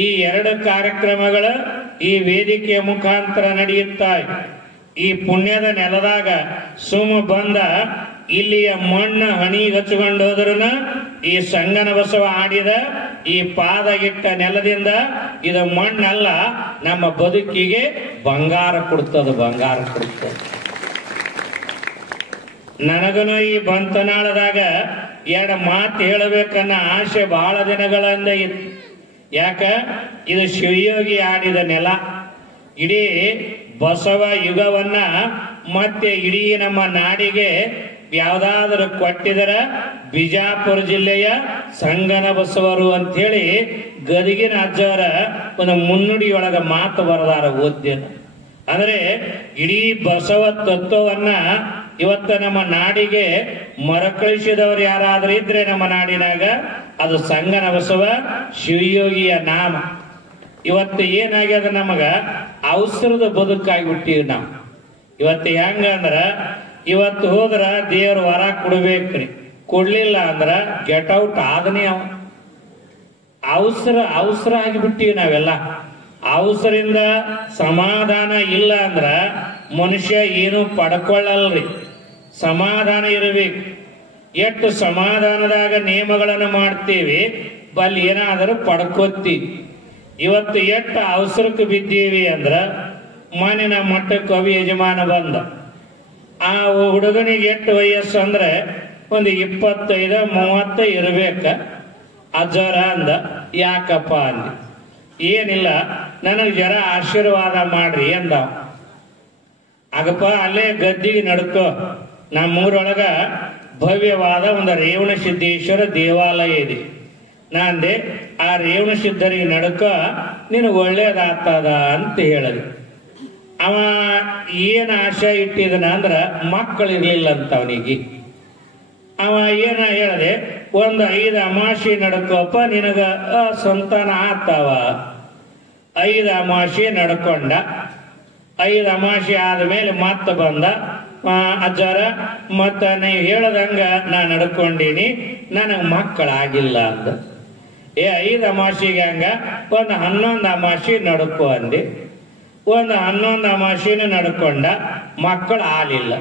ಈ ಎರಡು ಕಾರ್ಯಕ್ರಮಗಳು ಈ ವೇದಿಕೆಯ ಮುಖಾಂತರ ನಡೆಯುತ್ತವೆ. ಈ ಪುಣ್ಯದ ನೆಲದಾಗ ಸುಮ್ಮ ಬಂದ ಇಲ್ಲಿಯ ಮಣ್ಣು ಹಣಿ ಹಚ್ಕೊಂಡು ಹೋದ್ರೂ ಈ ಸಂಗನ ಬಸವ ಆಡಿದ ಈ ಪಾದ ಇಟ್ಟ ನೆಲದಿಂದ ಇದು ಮಣ್ಣಲ್ಲ, ನಮ್ಮ ಬದುಕಿಗೆ ಬಂಗಾರ ಕೊಡ್ತದ, ಬಂಗಾರ ಕೊಡ್ತದ. ನನಗನು ಈ ಬಂತನಾಳದಾಗ ಎರಡು ಮಾತು ಹೇಳಬೇಕನ್ನ ಆಸೆ ಬಹಳ ದಿನಗಳಿಂದ ಇತ್ತು. ಯಾಕ ಇದು ಶಿವಯೋಗಿ ಆಡಿದ ನೆಲ. ಇಡೀ ಬಸವ ಯುಗವನ್ನ ಮತ್ತೆ ಇಡೀ ನಮ್ಮ ನಾಡಿಗೆ ಯಾವ್ದಾದ್ರು ಕೊಟ್ಟಿದರ ಬಿಜಾಪುರ ಜಿಲ್ಲೆಯ ಸಂಗನ ಬಸವರು ಅಂತೇಳಿ ಗದಗಿನ ಅಜ್ಜವರ ಒಂದು ಮುನ್ನುಡಿಯೊಳಗ ಮಾತು ಬರದಾರ ಓದ್ಯನ. ಅಂದ್ರೆ ಇಡೀ ಬಸವ ತತ್ವವನ್ನ ಇವತ್ತ ನಮ್ಮ ನಾಡಿಗೆ ಮರಕಳಿಸಿದವರು ಯಾರಾದ್ರೂ ಇದ್ರೆ ನಮ್ಮ ನಾಡಿನಾಗ ಅದು ಸಂಗನ ಬಸವ ಶಿವಯೋಗಿಯ ನಾಮ. ಇವತ್ತು ಏನಾಗ್ಯದ, ನಮಗ ಅವಸರದ ಬದುಕಾಗಿಬಿಟ್ಟಿವಿ ನಾವು. ಇವತ್ತು ಹೆಂಗಂದ್ರ ಇವತ್ತು ಹೋದ್ರ ದೇವ್ರ ವರ ಕೊಡ್ಬೇಕ್ರಿ, ಕೊಡ್ಲಿಲ್ಲ ಅಂದ್ರ ಗೆಟ್ ಔಟ್ ಆದನೇ ಅವ. ಅವಸರ ಆಗಿಬಿಟ್ಟಿವಿ ನಾವೆಲ್ಲ. ಅವಸರಿಂದ ಸಮಾಧಾನ ಇಲ್ಲ ಅಂದ್ರ ಮನುಷ್ಯ ಏನು ಪಡ್ಕೊಳ್ಳಲ್ರಿ. ಸಮಾಧಾನ ಇರಬೇಕು. ಎಷ್ಟು ಸಮಾಧಾನದಾಗ ನಿಯಮಗಳನ್ನು ಮಾಡ್ತೀವಿ, ಬಲ್ಲಿ ಏನಾದರೂ ಪಡ್ಕೋತೀವಿ. ಇವತ್ತು ಎಷ್ಟು ಅವಸರಕ್ಕೆ ಬಿದ್ದೀವಿ ಅಂದ್ರ, ಮನೆಯ ಮಟ್ಟಕ್ಕೆ ಕವಿ ಯಜಮಾನ ಬಂದ. ಆ ಹುಡುಗನಿಗೆ ಎಷ್ಟು ವಯಸ್ಸು ಅಂದ್ರೆ ಒಂದು 25-30 ಇರ್ಬೇಕ. ಅಜ್ಜರ ಅಂದ. ಯಾಕಪ್ಪ ಅಂದ. ಏನಿಲ್ಲ, ನನಗೆ ಜರ ಆಶೀರ್ವಾದ ಮಾಡ್ರಿ ಅಂದ. ಆಗಪ್ಪ ಅಲ್ಲೇ ಗದ್ದಿಗೆ ನಡ್ಕೋ, ನಮ್ಮೂರೊಳಗ ಭವ್ಯವಾದ ಒಂದು ರೇವಣ ಸಿದ್ದೇಶ್ವರ ದೇವಾಲಯ ಇದೆ. ನಾಂದೆ ಆ ರೇವಣ ಸಿದ್ಧರಿಗೆ ನಡ್ಕ, ನಿನಗೆ ಒಳ್ಳೇದಾಗ್ತದ ಅಂತ ಹೇಳಿದೆ. ಅವ ಏನ್ ಆಶೆ ಇಟ್ಟಿದನ ಅಂದ್ರ ಮಕ್ಕಳಿರ್ಲಿಲ್ಲ ಅಂತ ಅವನಿಗೆ. ಅವ ಏನ ಹೇಳಿದೆ, ಒಂದು 5 ಅಮಾಶಿ ನಡ್ಕೋಪ್ಪ, ನಿನಗ ಸಂತಾನ ಆತಾವ. 5 ಅಮಾಶಿ ನಡ್ಕೊಂಡ. 5 ಅಮಾಶಿ ಆದ್ಮೇಲೆ ಮತ್ತ ಬಂದ. ಅಜ್ಜಾರ ಮತ್ತ ನೀವು ಹೇಳದಂಗ ನಾ ನಡ್ಕೊಂಡೀನಿ, ನನಗೆ ಮಕ್ಕಳಾಗಿಲ್ಲ ಅಂದ. 5 ಅಮಾಶಿಗೆ ಹಂಗ ಒಂದು 11 ಅಮಾಶಿ ನಡ್ಕೊ ಅಂದೆ. ಒಂದು 11 ಅಮಾಶಿನ ನಡ್ಕೊಂಡ, ಮಕ್ಕಳು ಆಲಿಲ್ಲ.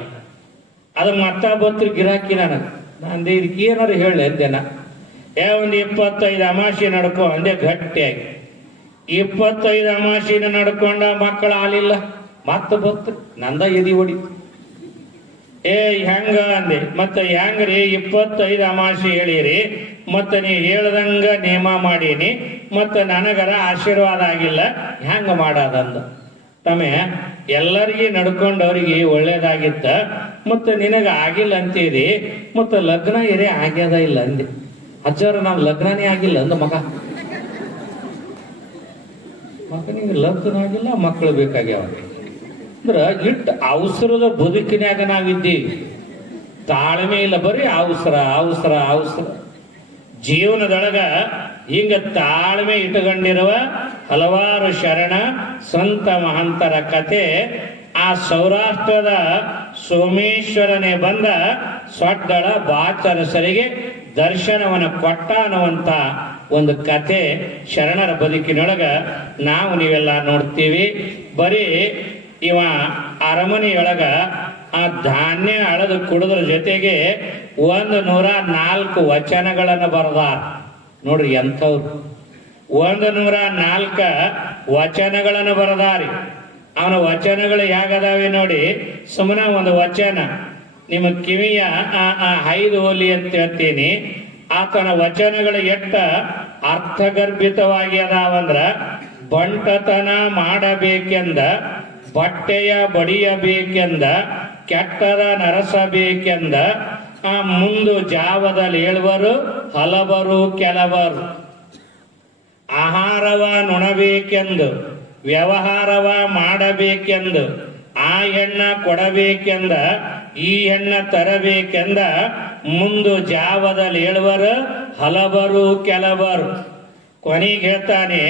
ಅದು ಮತ್ತ ಬತ್ರ ಗಿರಾಕಿ ನನಗೆ. ನಂದೆ ಇದಕ್ಕೆ ಏನಾರು ಹೇಳಿ ಅಂದೆನ. ಒಂದು 25 ಅಮಾಶಿ ನಡ್ಕೊ ಅಂದೆ ಗಟ್ಟಿಯಾಗಿ. 25 ಅಮಾಶಿನ ನಡ್ಕೊಂಡ, ಮಕ್ಕಳು ಆಲಿಲ್ಲ. ಮತ್ತ ಬತ್ತು ನಂದ ಎದಿ ಹೊಡಿತು. ಹೆಂಗ ಅಂದೆ. ಮತ್ತೆ ಹೆಂಗ್ರಿ 25 ಅಮಾಶಿ ಹೇಳಿರಿ, ಮತ್ತೆ ನೀವು ಹೇಳ್ದಂಗ ನೇಮ ಮಾಡೀನಿ, ಮತ್ತೆ ನನಗರ ಆಶೀರ್ವಾದ ಆಗಿಲ್ಲ, ಹೆಂಗ ಮಾಡದಂದ. ತಮ್ಮೆ ಎಲ್ಲರಿಗೆ ನಡ್ಕೊಂಡವ್ರಿಗೆ ಒಳ್ಳೇದಾಗಿತ್ತ, ಮತ್ತೆ ನಿನಗ ಆಗಿಲ್ಲ ಅಂತೀರಿ, ಮತ್ತೆ ಲಗ್ನ ಇರೇ ಆಗ್ಯದ ಇಲ್ಲ ಅಂದೆ. ಅಜ್ಜಾರ ನಾವು ಲಗ್ನನೇ ಆಗಿಲ್ಲ ಅಂದ ಮಗನಿಗೆ ಲಗ್ನ ಆಗಿಲ್ಲ, ಮಕ್ಕಳು ಬೇಕಾಗ್ಯಾವ ಅಂದ್ರ ಇಟ್ಟು ಅವಸರದ ಬದುಕಿನಾಗ ನಾವಿದ್ದೀವಿ. ತಾಳ್ಮೆ ಇಲ್ಲ, ಬರೀ ಅವಸರ ಅವಸರ ಅವಸರ. ಜೀವನದೊಳಗ ಹಿಂಗ ತಾಳ್ಮೆ ಇಟ್ಟುಕೊಂಡಿರುವ ಹಲವಾರು ಶರಣ ಸಂತ ಮಹಂತರ ಕತೆ. ಆ ಸೌರಾಷ್ಟ್ರದ ಸೋಮೇಶ್ವರನೇ ಬಂದ ಸೊಡ್ಡಳ ಬಾಚರಸರಿಗೆ ದರ್ಶನವನ್ನು ಕೊಟ್ಟ ಅನ್ನುವಂತ ಒಂದು ಕತೆ ಶರಣರ ಬದುಕಿನೊಳಗ ನಾವು ನೀವೆಲ್ಲ ನೋಡ್ತೀವಿ. ಬರೀ ಇವ ಅರಮನೆಯೊಳಗ ಆ ಧಾನ್ಯ ಅಳದು ಕುಡಿದ್ರ ಜೊತೆಗೆ 104 ವಚನಗಳನ್ನು ಬರದಾರ. ನೋಡ್ರಿ ಎಂಥವ್ರು. 104 ವಚನಗಳನ್ನು ಬರದಾರಿ. ಅವನ ವಚನಗಳು ಹೇಗದಾವೆ ನೋಡಿ. ಸುಮ್ಮನೆ ಒಂದು ವಚನ ನಿಮ್ಮ ಕಿವಿಯ 5 ಓಲಿ ಅಂತ ಹೇಳ್ತೀನಿ. ಆತನ ವಚನಗಳು ಎಷ್ಟ ಅರ್ಥಗರ್ಭಿತವಾಗಿ ಅದಾವಂದ್ರ, ಬಂಟತನ ಮಾಡಬೇಕೆಂದ ಬಟ್ಟೆಯ ಬಡಿಯಬೇಕೆಂದ, ಕೆಟ್ಟದ ನರಸಬೇಕೆಂದ, ಮುಂದು ಜಾವದಲ್ಲಿ ಹೇಳುವರು ಹಲವರು ಕೆಲವರು. ಆಹಾರವ ನುಣಬೇಕೆಂದು ವ್ಯವಹಾರವ ಮಾಡಬೇಕೆಂದು, ಆ ಹೆಣ್ಣ ಕೊಡಬೇಕೆಂದ ಈ ಹೆಣ್ಣ ತರಬೇಕೆಂದ, ಮುಂದು ಜಾವದಲ್ಲಿ ಹೇಳುವರು ಹಲವರು ಕೆಲವರು. ಕೊನೆಗೆ ಹೇಳ್ತಾನೆ,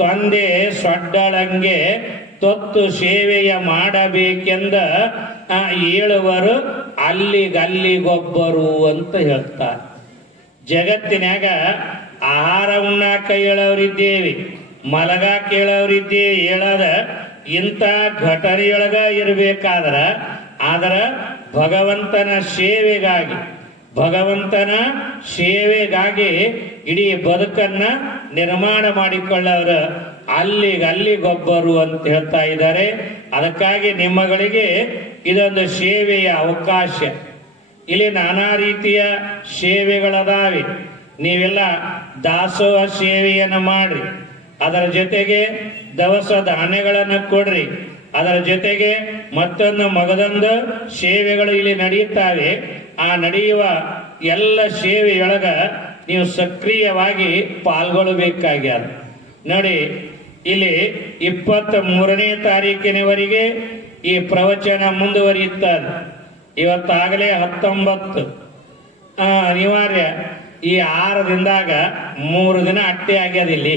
ತಂದೆ ಸೊಡ್ಡಳಂಗೆ ತೊತ್ತು ಸೇವೆಯ ಮಾಡಬೇಕೆಂದ ಹೇಳುವರು ಅಲ್ಲಿಗಲ್ಲಿಗೊಬ್ಬರು ಅಂತ ಹೇಳ್ತಾರೆ. ಜಗತ್ತಿನಾಗ ಆಹಾರ ಉಣ್ಣಾಕ ಹೇಳೋರಿದ್ದೇವಿ, ಮಲಗಾಕ ಹೇಳೋರಿದ್ದೇವೆ. ಹೇಳದ ಇಂಥ ಘಟನೆಯೊಳಗ ಇರಬೇಕಾದ್ರ ಭಗವಂತನ ಸೇವೆಗಾಗಿ ಇಡೀ ಬದುಕನ್ನ ನಿರ್ಮಾಣ ಮಾಡಿಕೊಳ್ಳೋರು ಅಲ್ಲಿಗೊಬ್ಬರು ಅಂತ ಹೇಳ್ತಾ ಇದ್ದಾರೆ. ಅದಕ್ಕಾಗಿ ನಿಮ್ಮಗಳಿಗೆ ಇದೊಂದು ಸೇವೆಯ ಅವಕಾಶ. ಇಲ್ಲಿ ನಾನಾ ರೀತಿಯ ಸೇವೆಗಳದಾವೆ. ನೀವೆಲ್ಲ ದಾಸೋಹ ಸೇವೆಯನ್ನು ಮಾಡ್ರಿ, ಅದರ ಜೊತೆಗೆ ದವಸ ಧಾನ್ಯಗಳನ್ನು ಕೊಡ್ರಿ, ಅದರ ಜೊತೆಗೆ ಮತ್ತೊಂದು ಮಗದೊಂದು ಸೇವೆಗಳು ಇಲ್ಲಿ ನಡೆಯುತ್ತವೆ. ಆ ನಡೆಯುವ ಎಲ್ಲ ಸೇವೆಯೊಳಗ ನೀವು ಸಕ್ರಿಯವಾಗಿ ಪಾಲ್ಗೊಳ್ಳಬೇಕಾಗ್ಯದ. ನೋಡಿ, ಇಲ್ಲಿ 23ನೇ ತಾರೀಕಿನವರೆಗೆ ಈ ಪ್ರವಚನ ಮುಂದುವರಿಯುತ್ತದೆ. ಇವತ್ತಾಗಲೇ 19 ಅನಿವಾರ್ಯ. ಈ 6 ದಿನದಾಗ 3 ದಿನ ಅಟ್ಟೆ ಆಗ್ಯದ. ಇಲ್ಲಿ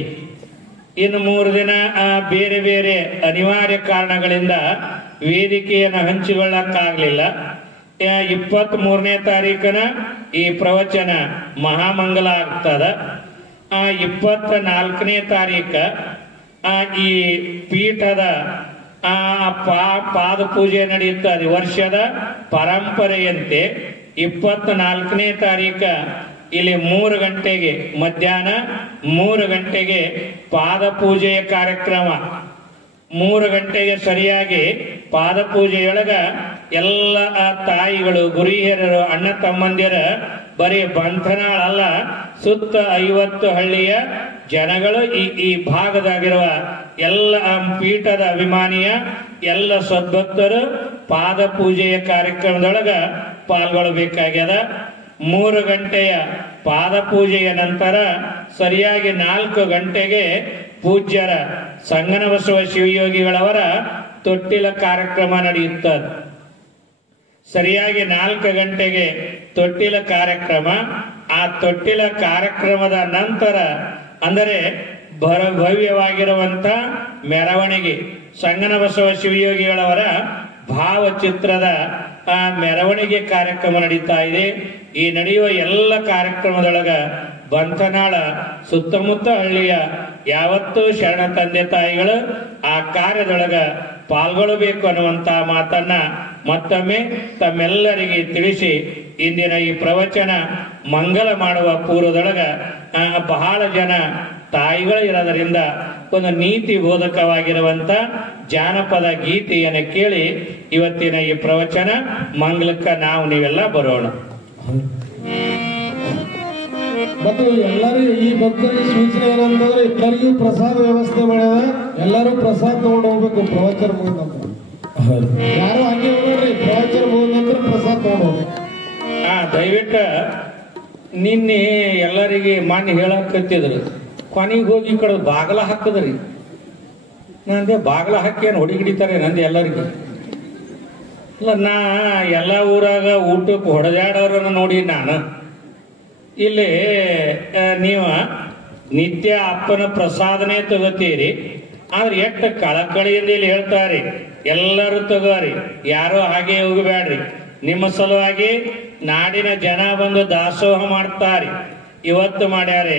ಇನ್ನು 3 ದಿನ ಬೇರೆ ಬೇರೆ ಅನಿವಾರ್ಯ ಕಾರಣಗಳಿಂದ ವೇದಿಕೆಯನ್ನು ಹಂಚಿಕೊಳ್ಳಕ್ಕಾಗಲಿಲ್ಲ. 23ನೇ ತಾರೀಕನ ಈ ಪ್ರವಚನ ಮಹಾಮಂಗಲ ಆಗ್ತದ. 24ನೇ ತಾರೀಕ ಈ ಪೀಠದ ಪಾದ ಪೂಜೆ ನಡೆಯುತ್ತದೆ. ವರ್ಷದ ಪರಂಪರೆಯಂತೆ 24ನೇ ತಾರೀಕ ಇಲ್ಲಿ 3 ಗಂಟೆಗೆ ಮಧ್ಯಾಹ್ನ 3 ಗಂಟೆಗೆ ಪಾದ ಪೂಜೆಯ ಕಾರ್ಯಕ್ರಮ. 3 ಗಂಟೆಗೆ ಸರಿಯಾಗಿ ಪಾದ ಪೂಜೆಯೊಳಗ ಎಲ್ಲ ತಾಯಿಗಳು, ಗುರಿಹಿಯರು, ಅಣ್ಣ ತಮ್ಮಂದಿರ ಬರೀ ಬಂಧನಾಳ ಅಲ್ಲ, ಸುತ್ತ 50 ಹಳ್ಳಿಯ ಜನಗಳು ಈ ಭಾಗದಾಗಿರುವ ಎಲ್ಲ ಪೀಠದ ಅಭಿಮಾನಿಯ ಎಲ್ಲ ಸದ್ಭಕ್ತರು ಪಾದ ಪೂಜೆಯ ಕಾರ್ಯಕ್ರಮದೊಳಗ ಪಾಲ್ಗೊಳ್ಳಬೇಕಾಗ್ಯದ. 3 ಗಂಟೆಯ ಪಾದ ಪೂಜೆಯ ನಂತರ ಸರಿಯಾಗಿ 4 ಗಂಟೆಗೆ ಪೂಜ್ಯರ ಸಂಗನಬಸವ ಶಿವಯೋಗಿಗಳವರ ತೊಟ್ಟಿಲ ಕಾರ್ಯಕ್ರಮ ನಡೆಯುತ್ತದೆ. ಸರಿಯಾಗಿ 4 ಗಂಟೆಗೆ ತೊಟ್ಟಿಲ ಕಾರ್ಯಕ್ರಮ. ಆ ತೊಟ್ಟಿಲ ಕಾರ್ಯಕ್ರಮದ ನಂತರ ಅಂದರೆ ಭವ್ಯವಾಗಿರುವಂತ ಮೆರವಣಿಗೆ, ಸಂಗನಬಸವ ಶಿವಯೋಗಿಗಳವರ ಭಾವಚಿತ್ರದ ಮೆರವಣಿಗೆ ಕಾರ್ಯಕ್ರಮ ನಡೀತಾ ಇದೆ. ಈ ನಡೆಯುವ ಎಲ್ಲ ಕಾರ್ಯಕ್ರಮದೊಳಗ ಬಂತನಾಳ ಸುತ್ತಮುತ್ತ ಹಳ್ಳಿಯ ಯಾವತ್ತೂ ಶರಣ ತಂದೆ ತಾಯಿಗಳು ಆ ಕಾರ್ಯದೊಳಗ ಪಾಲ್ಗೊಳ್ಳಬೇಕು ಅನ್ನುವಂತ ಮಾತನ್ನ ಮತ್ತೊಮ್ಮೆ ತಮ್ಮೆಲ್ಲರಿಗೆ ತಿಳಿಸಿ ಇಂದಿನ ಈ ಪ್ರವಚನ ಮಂಗಲ ಮಾಡುವ ಪೂರ್ವದೊಳಗ ಬಹಳ ಜನ ತಾಯಿಗಳು ಇರೋದರಿಂದ ಒಂದು ನೀತಿ ಬೋಧಕವಾಗಿರುವಂತ ಜಾನಪದ ಗೀತೆಯನ್ನು ಕೇಳಿ ಇವತ್ತಿನ ಈ ಪ್ರವಚನ ಮಂಗಲಕ್ಕ ನೀವೆಲ್ಲ ಬರೋಣ. ಮತ್ತು ಎಲ್ಲರೂ ಈ ಭಕ್ತರಿಗೆ ಸೂಚನೆ ಏನಂತಂದ್ರೆ ಎಲ್ಲರಿಗೂ ಪ್ರಸಾದ ವ್ಯವಸ್ಥೆ ಮಾಡ್ಯಾರ. ಎಲ್ಲರೂ ಪ್ರಸಾದ ತಗೊಂಡು ಹೋಗ್ಬೇಕು ಪ್ರವಚನ ಮುಗಿದ ನಂತರ. ಯಾರು ಹಂಗೆ ಹೋಗ್ರಿ, ಪ್ರವಚನ ಮುಗಿದ ನಂತರ ಪ್ರಸಾದ ತಗೊಂಡು ಹೋಗ್ಬೇಕು. ದಯವಿಟ್ಟು ನಿನ್ನೆ ಎಲ್ಲರಿಗೆ ಮಾನ್ಯ ಹೇಳಕತ್ತಿದ್ರು, ಕೊನೆಗೆ ಹೋಗಿ ಈ ಕಡೆ ಬಾಗಲ ಹಾಕದ್ರಿ. ನಂದೆ ಬಾಗಲ ಹಾಕಿ ಏನು ಹೊಡಿಗಿಡಿತಾರೆ ನಂದು ಎಲ್ಲರಿಗೆ. ಇಲ್ಲ, ನಾ ಎಲ್ಲ ಊರಾಗ ಊಟಕ್ಕೆ ಹೊಡೆದಾಡೋರನ್ನ ನೋಡಿ ನಾನು. ಇಲ್ಲಿ ನೀವು ನಿತ್ಯ ಅಪ್ಪನ ಪ್ರಸಾದನೆ ತಗೋತೀರಿ, ಆದ್ರೆ ಎಷ್ಟು ಕಳಕಳಿಯಿಂದ ಇಲ್ಲಿ ಹೇಳ್ತಾರೆ, ಎಲ್ಲರೂ ತಗೋರಿ, ಯಾರು ಹಾಗೆ ಹೋಗಬೇಡ್ರಿ. ನಿಮ್ಮ ಸಲುವಾಗಿ ನಾಡಿನ ಜನ ಬಂದು ದಾಸೋಹ ಮಾಡ್ತಾರೆ. ಇವತ್ತು ಮಾಡ್ಯಾರೆ,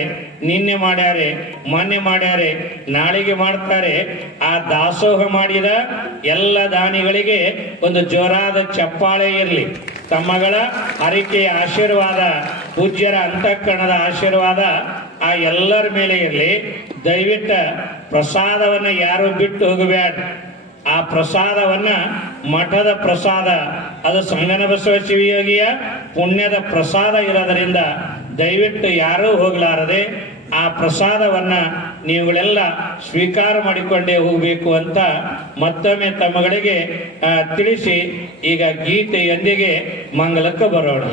ನಿನ್ನೆ ಮಾಡ್ಯಾರೆ, ಮೊನ್ನೆ ಮಾಡ್ಯಾರೆ, ನಾಳೆಗೆ ಮಾಡ್ತಾರೆ. ಆ ದಾಸೋಹ ಮಾಡಿದ ಎಲ್ಲ ದಾನಿಗಳಿಗೆ ಒಂದು ಜೋರಾದ ಚಪ್ಪಾಳೆ ಇರಲಿ. ತಮ್ಮಗಳ ಹರಿಕೆಯ ಆಶೀರ್ವಾದ, ಪೂಜ್ಯರ ಅಂತಃಕರಣದ ಆಶೀರ್ವಾದ ಆ ಎಲ್ಲರ ಮೇಲೆ ಇರಲಿ. ದಯವಿಟ್ಟು ಪ್ರಸಾದವನ್ನ ಯಾರು ಬಿಟ್ಟು ಹೋಗಬೇಡ. ಆ ಪ್ರಸಾದವನ್ನ ಮಠದ ಪ್ರಸಾದ, ಅದು ಸಂಗನಬಸವ ಶಿವಯೋಗಿಯ ಪುಣ್ಯದ ಪ್ರಸಾದ ಇರೋದರಿಂದ ದಯವಿಟ್ಟು ಯಾರೂ ಹೋಗಲಾರದೆ ಆ ಪ್ರಸಾದವನ್ನ ನೀವುಗಳೆಲ್ಲ ಸ್ವೀಕಾರ ಮಾಡಿಕೊಂಡೇ ಹೋಗಬೇಕು ಅಂತ ಮತ್ತೊಮ್ಮೆ ತಮ್ಮಗಳಿಗೆ ತಿಳಿಸಿ ಈಗ ಗೀತೆಯೊಂದಿಗೆ ಮಂಗಲಕ್ಕೆ ಬರೋಣ.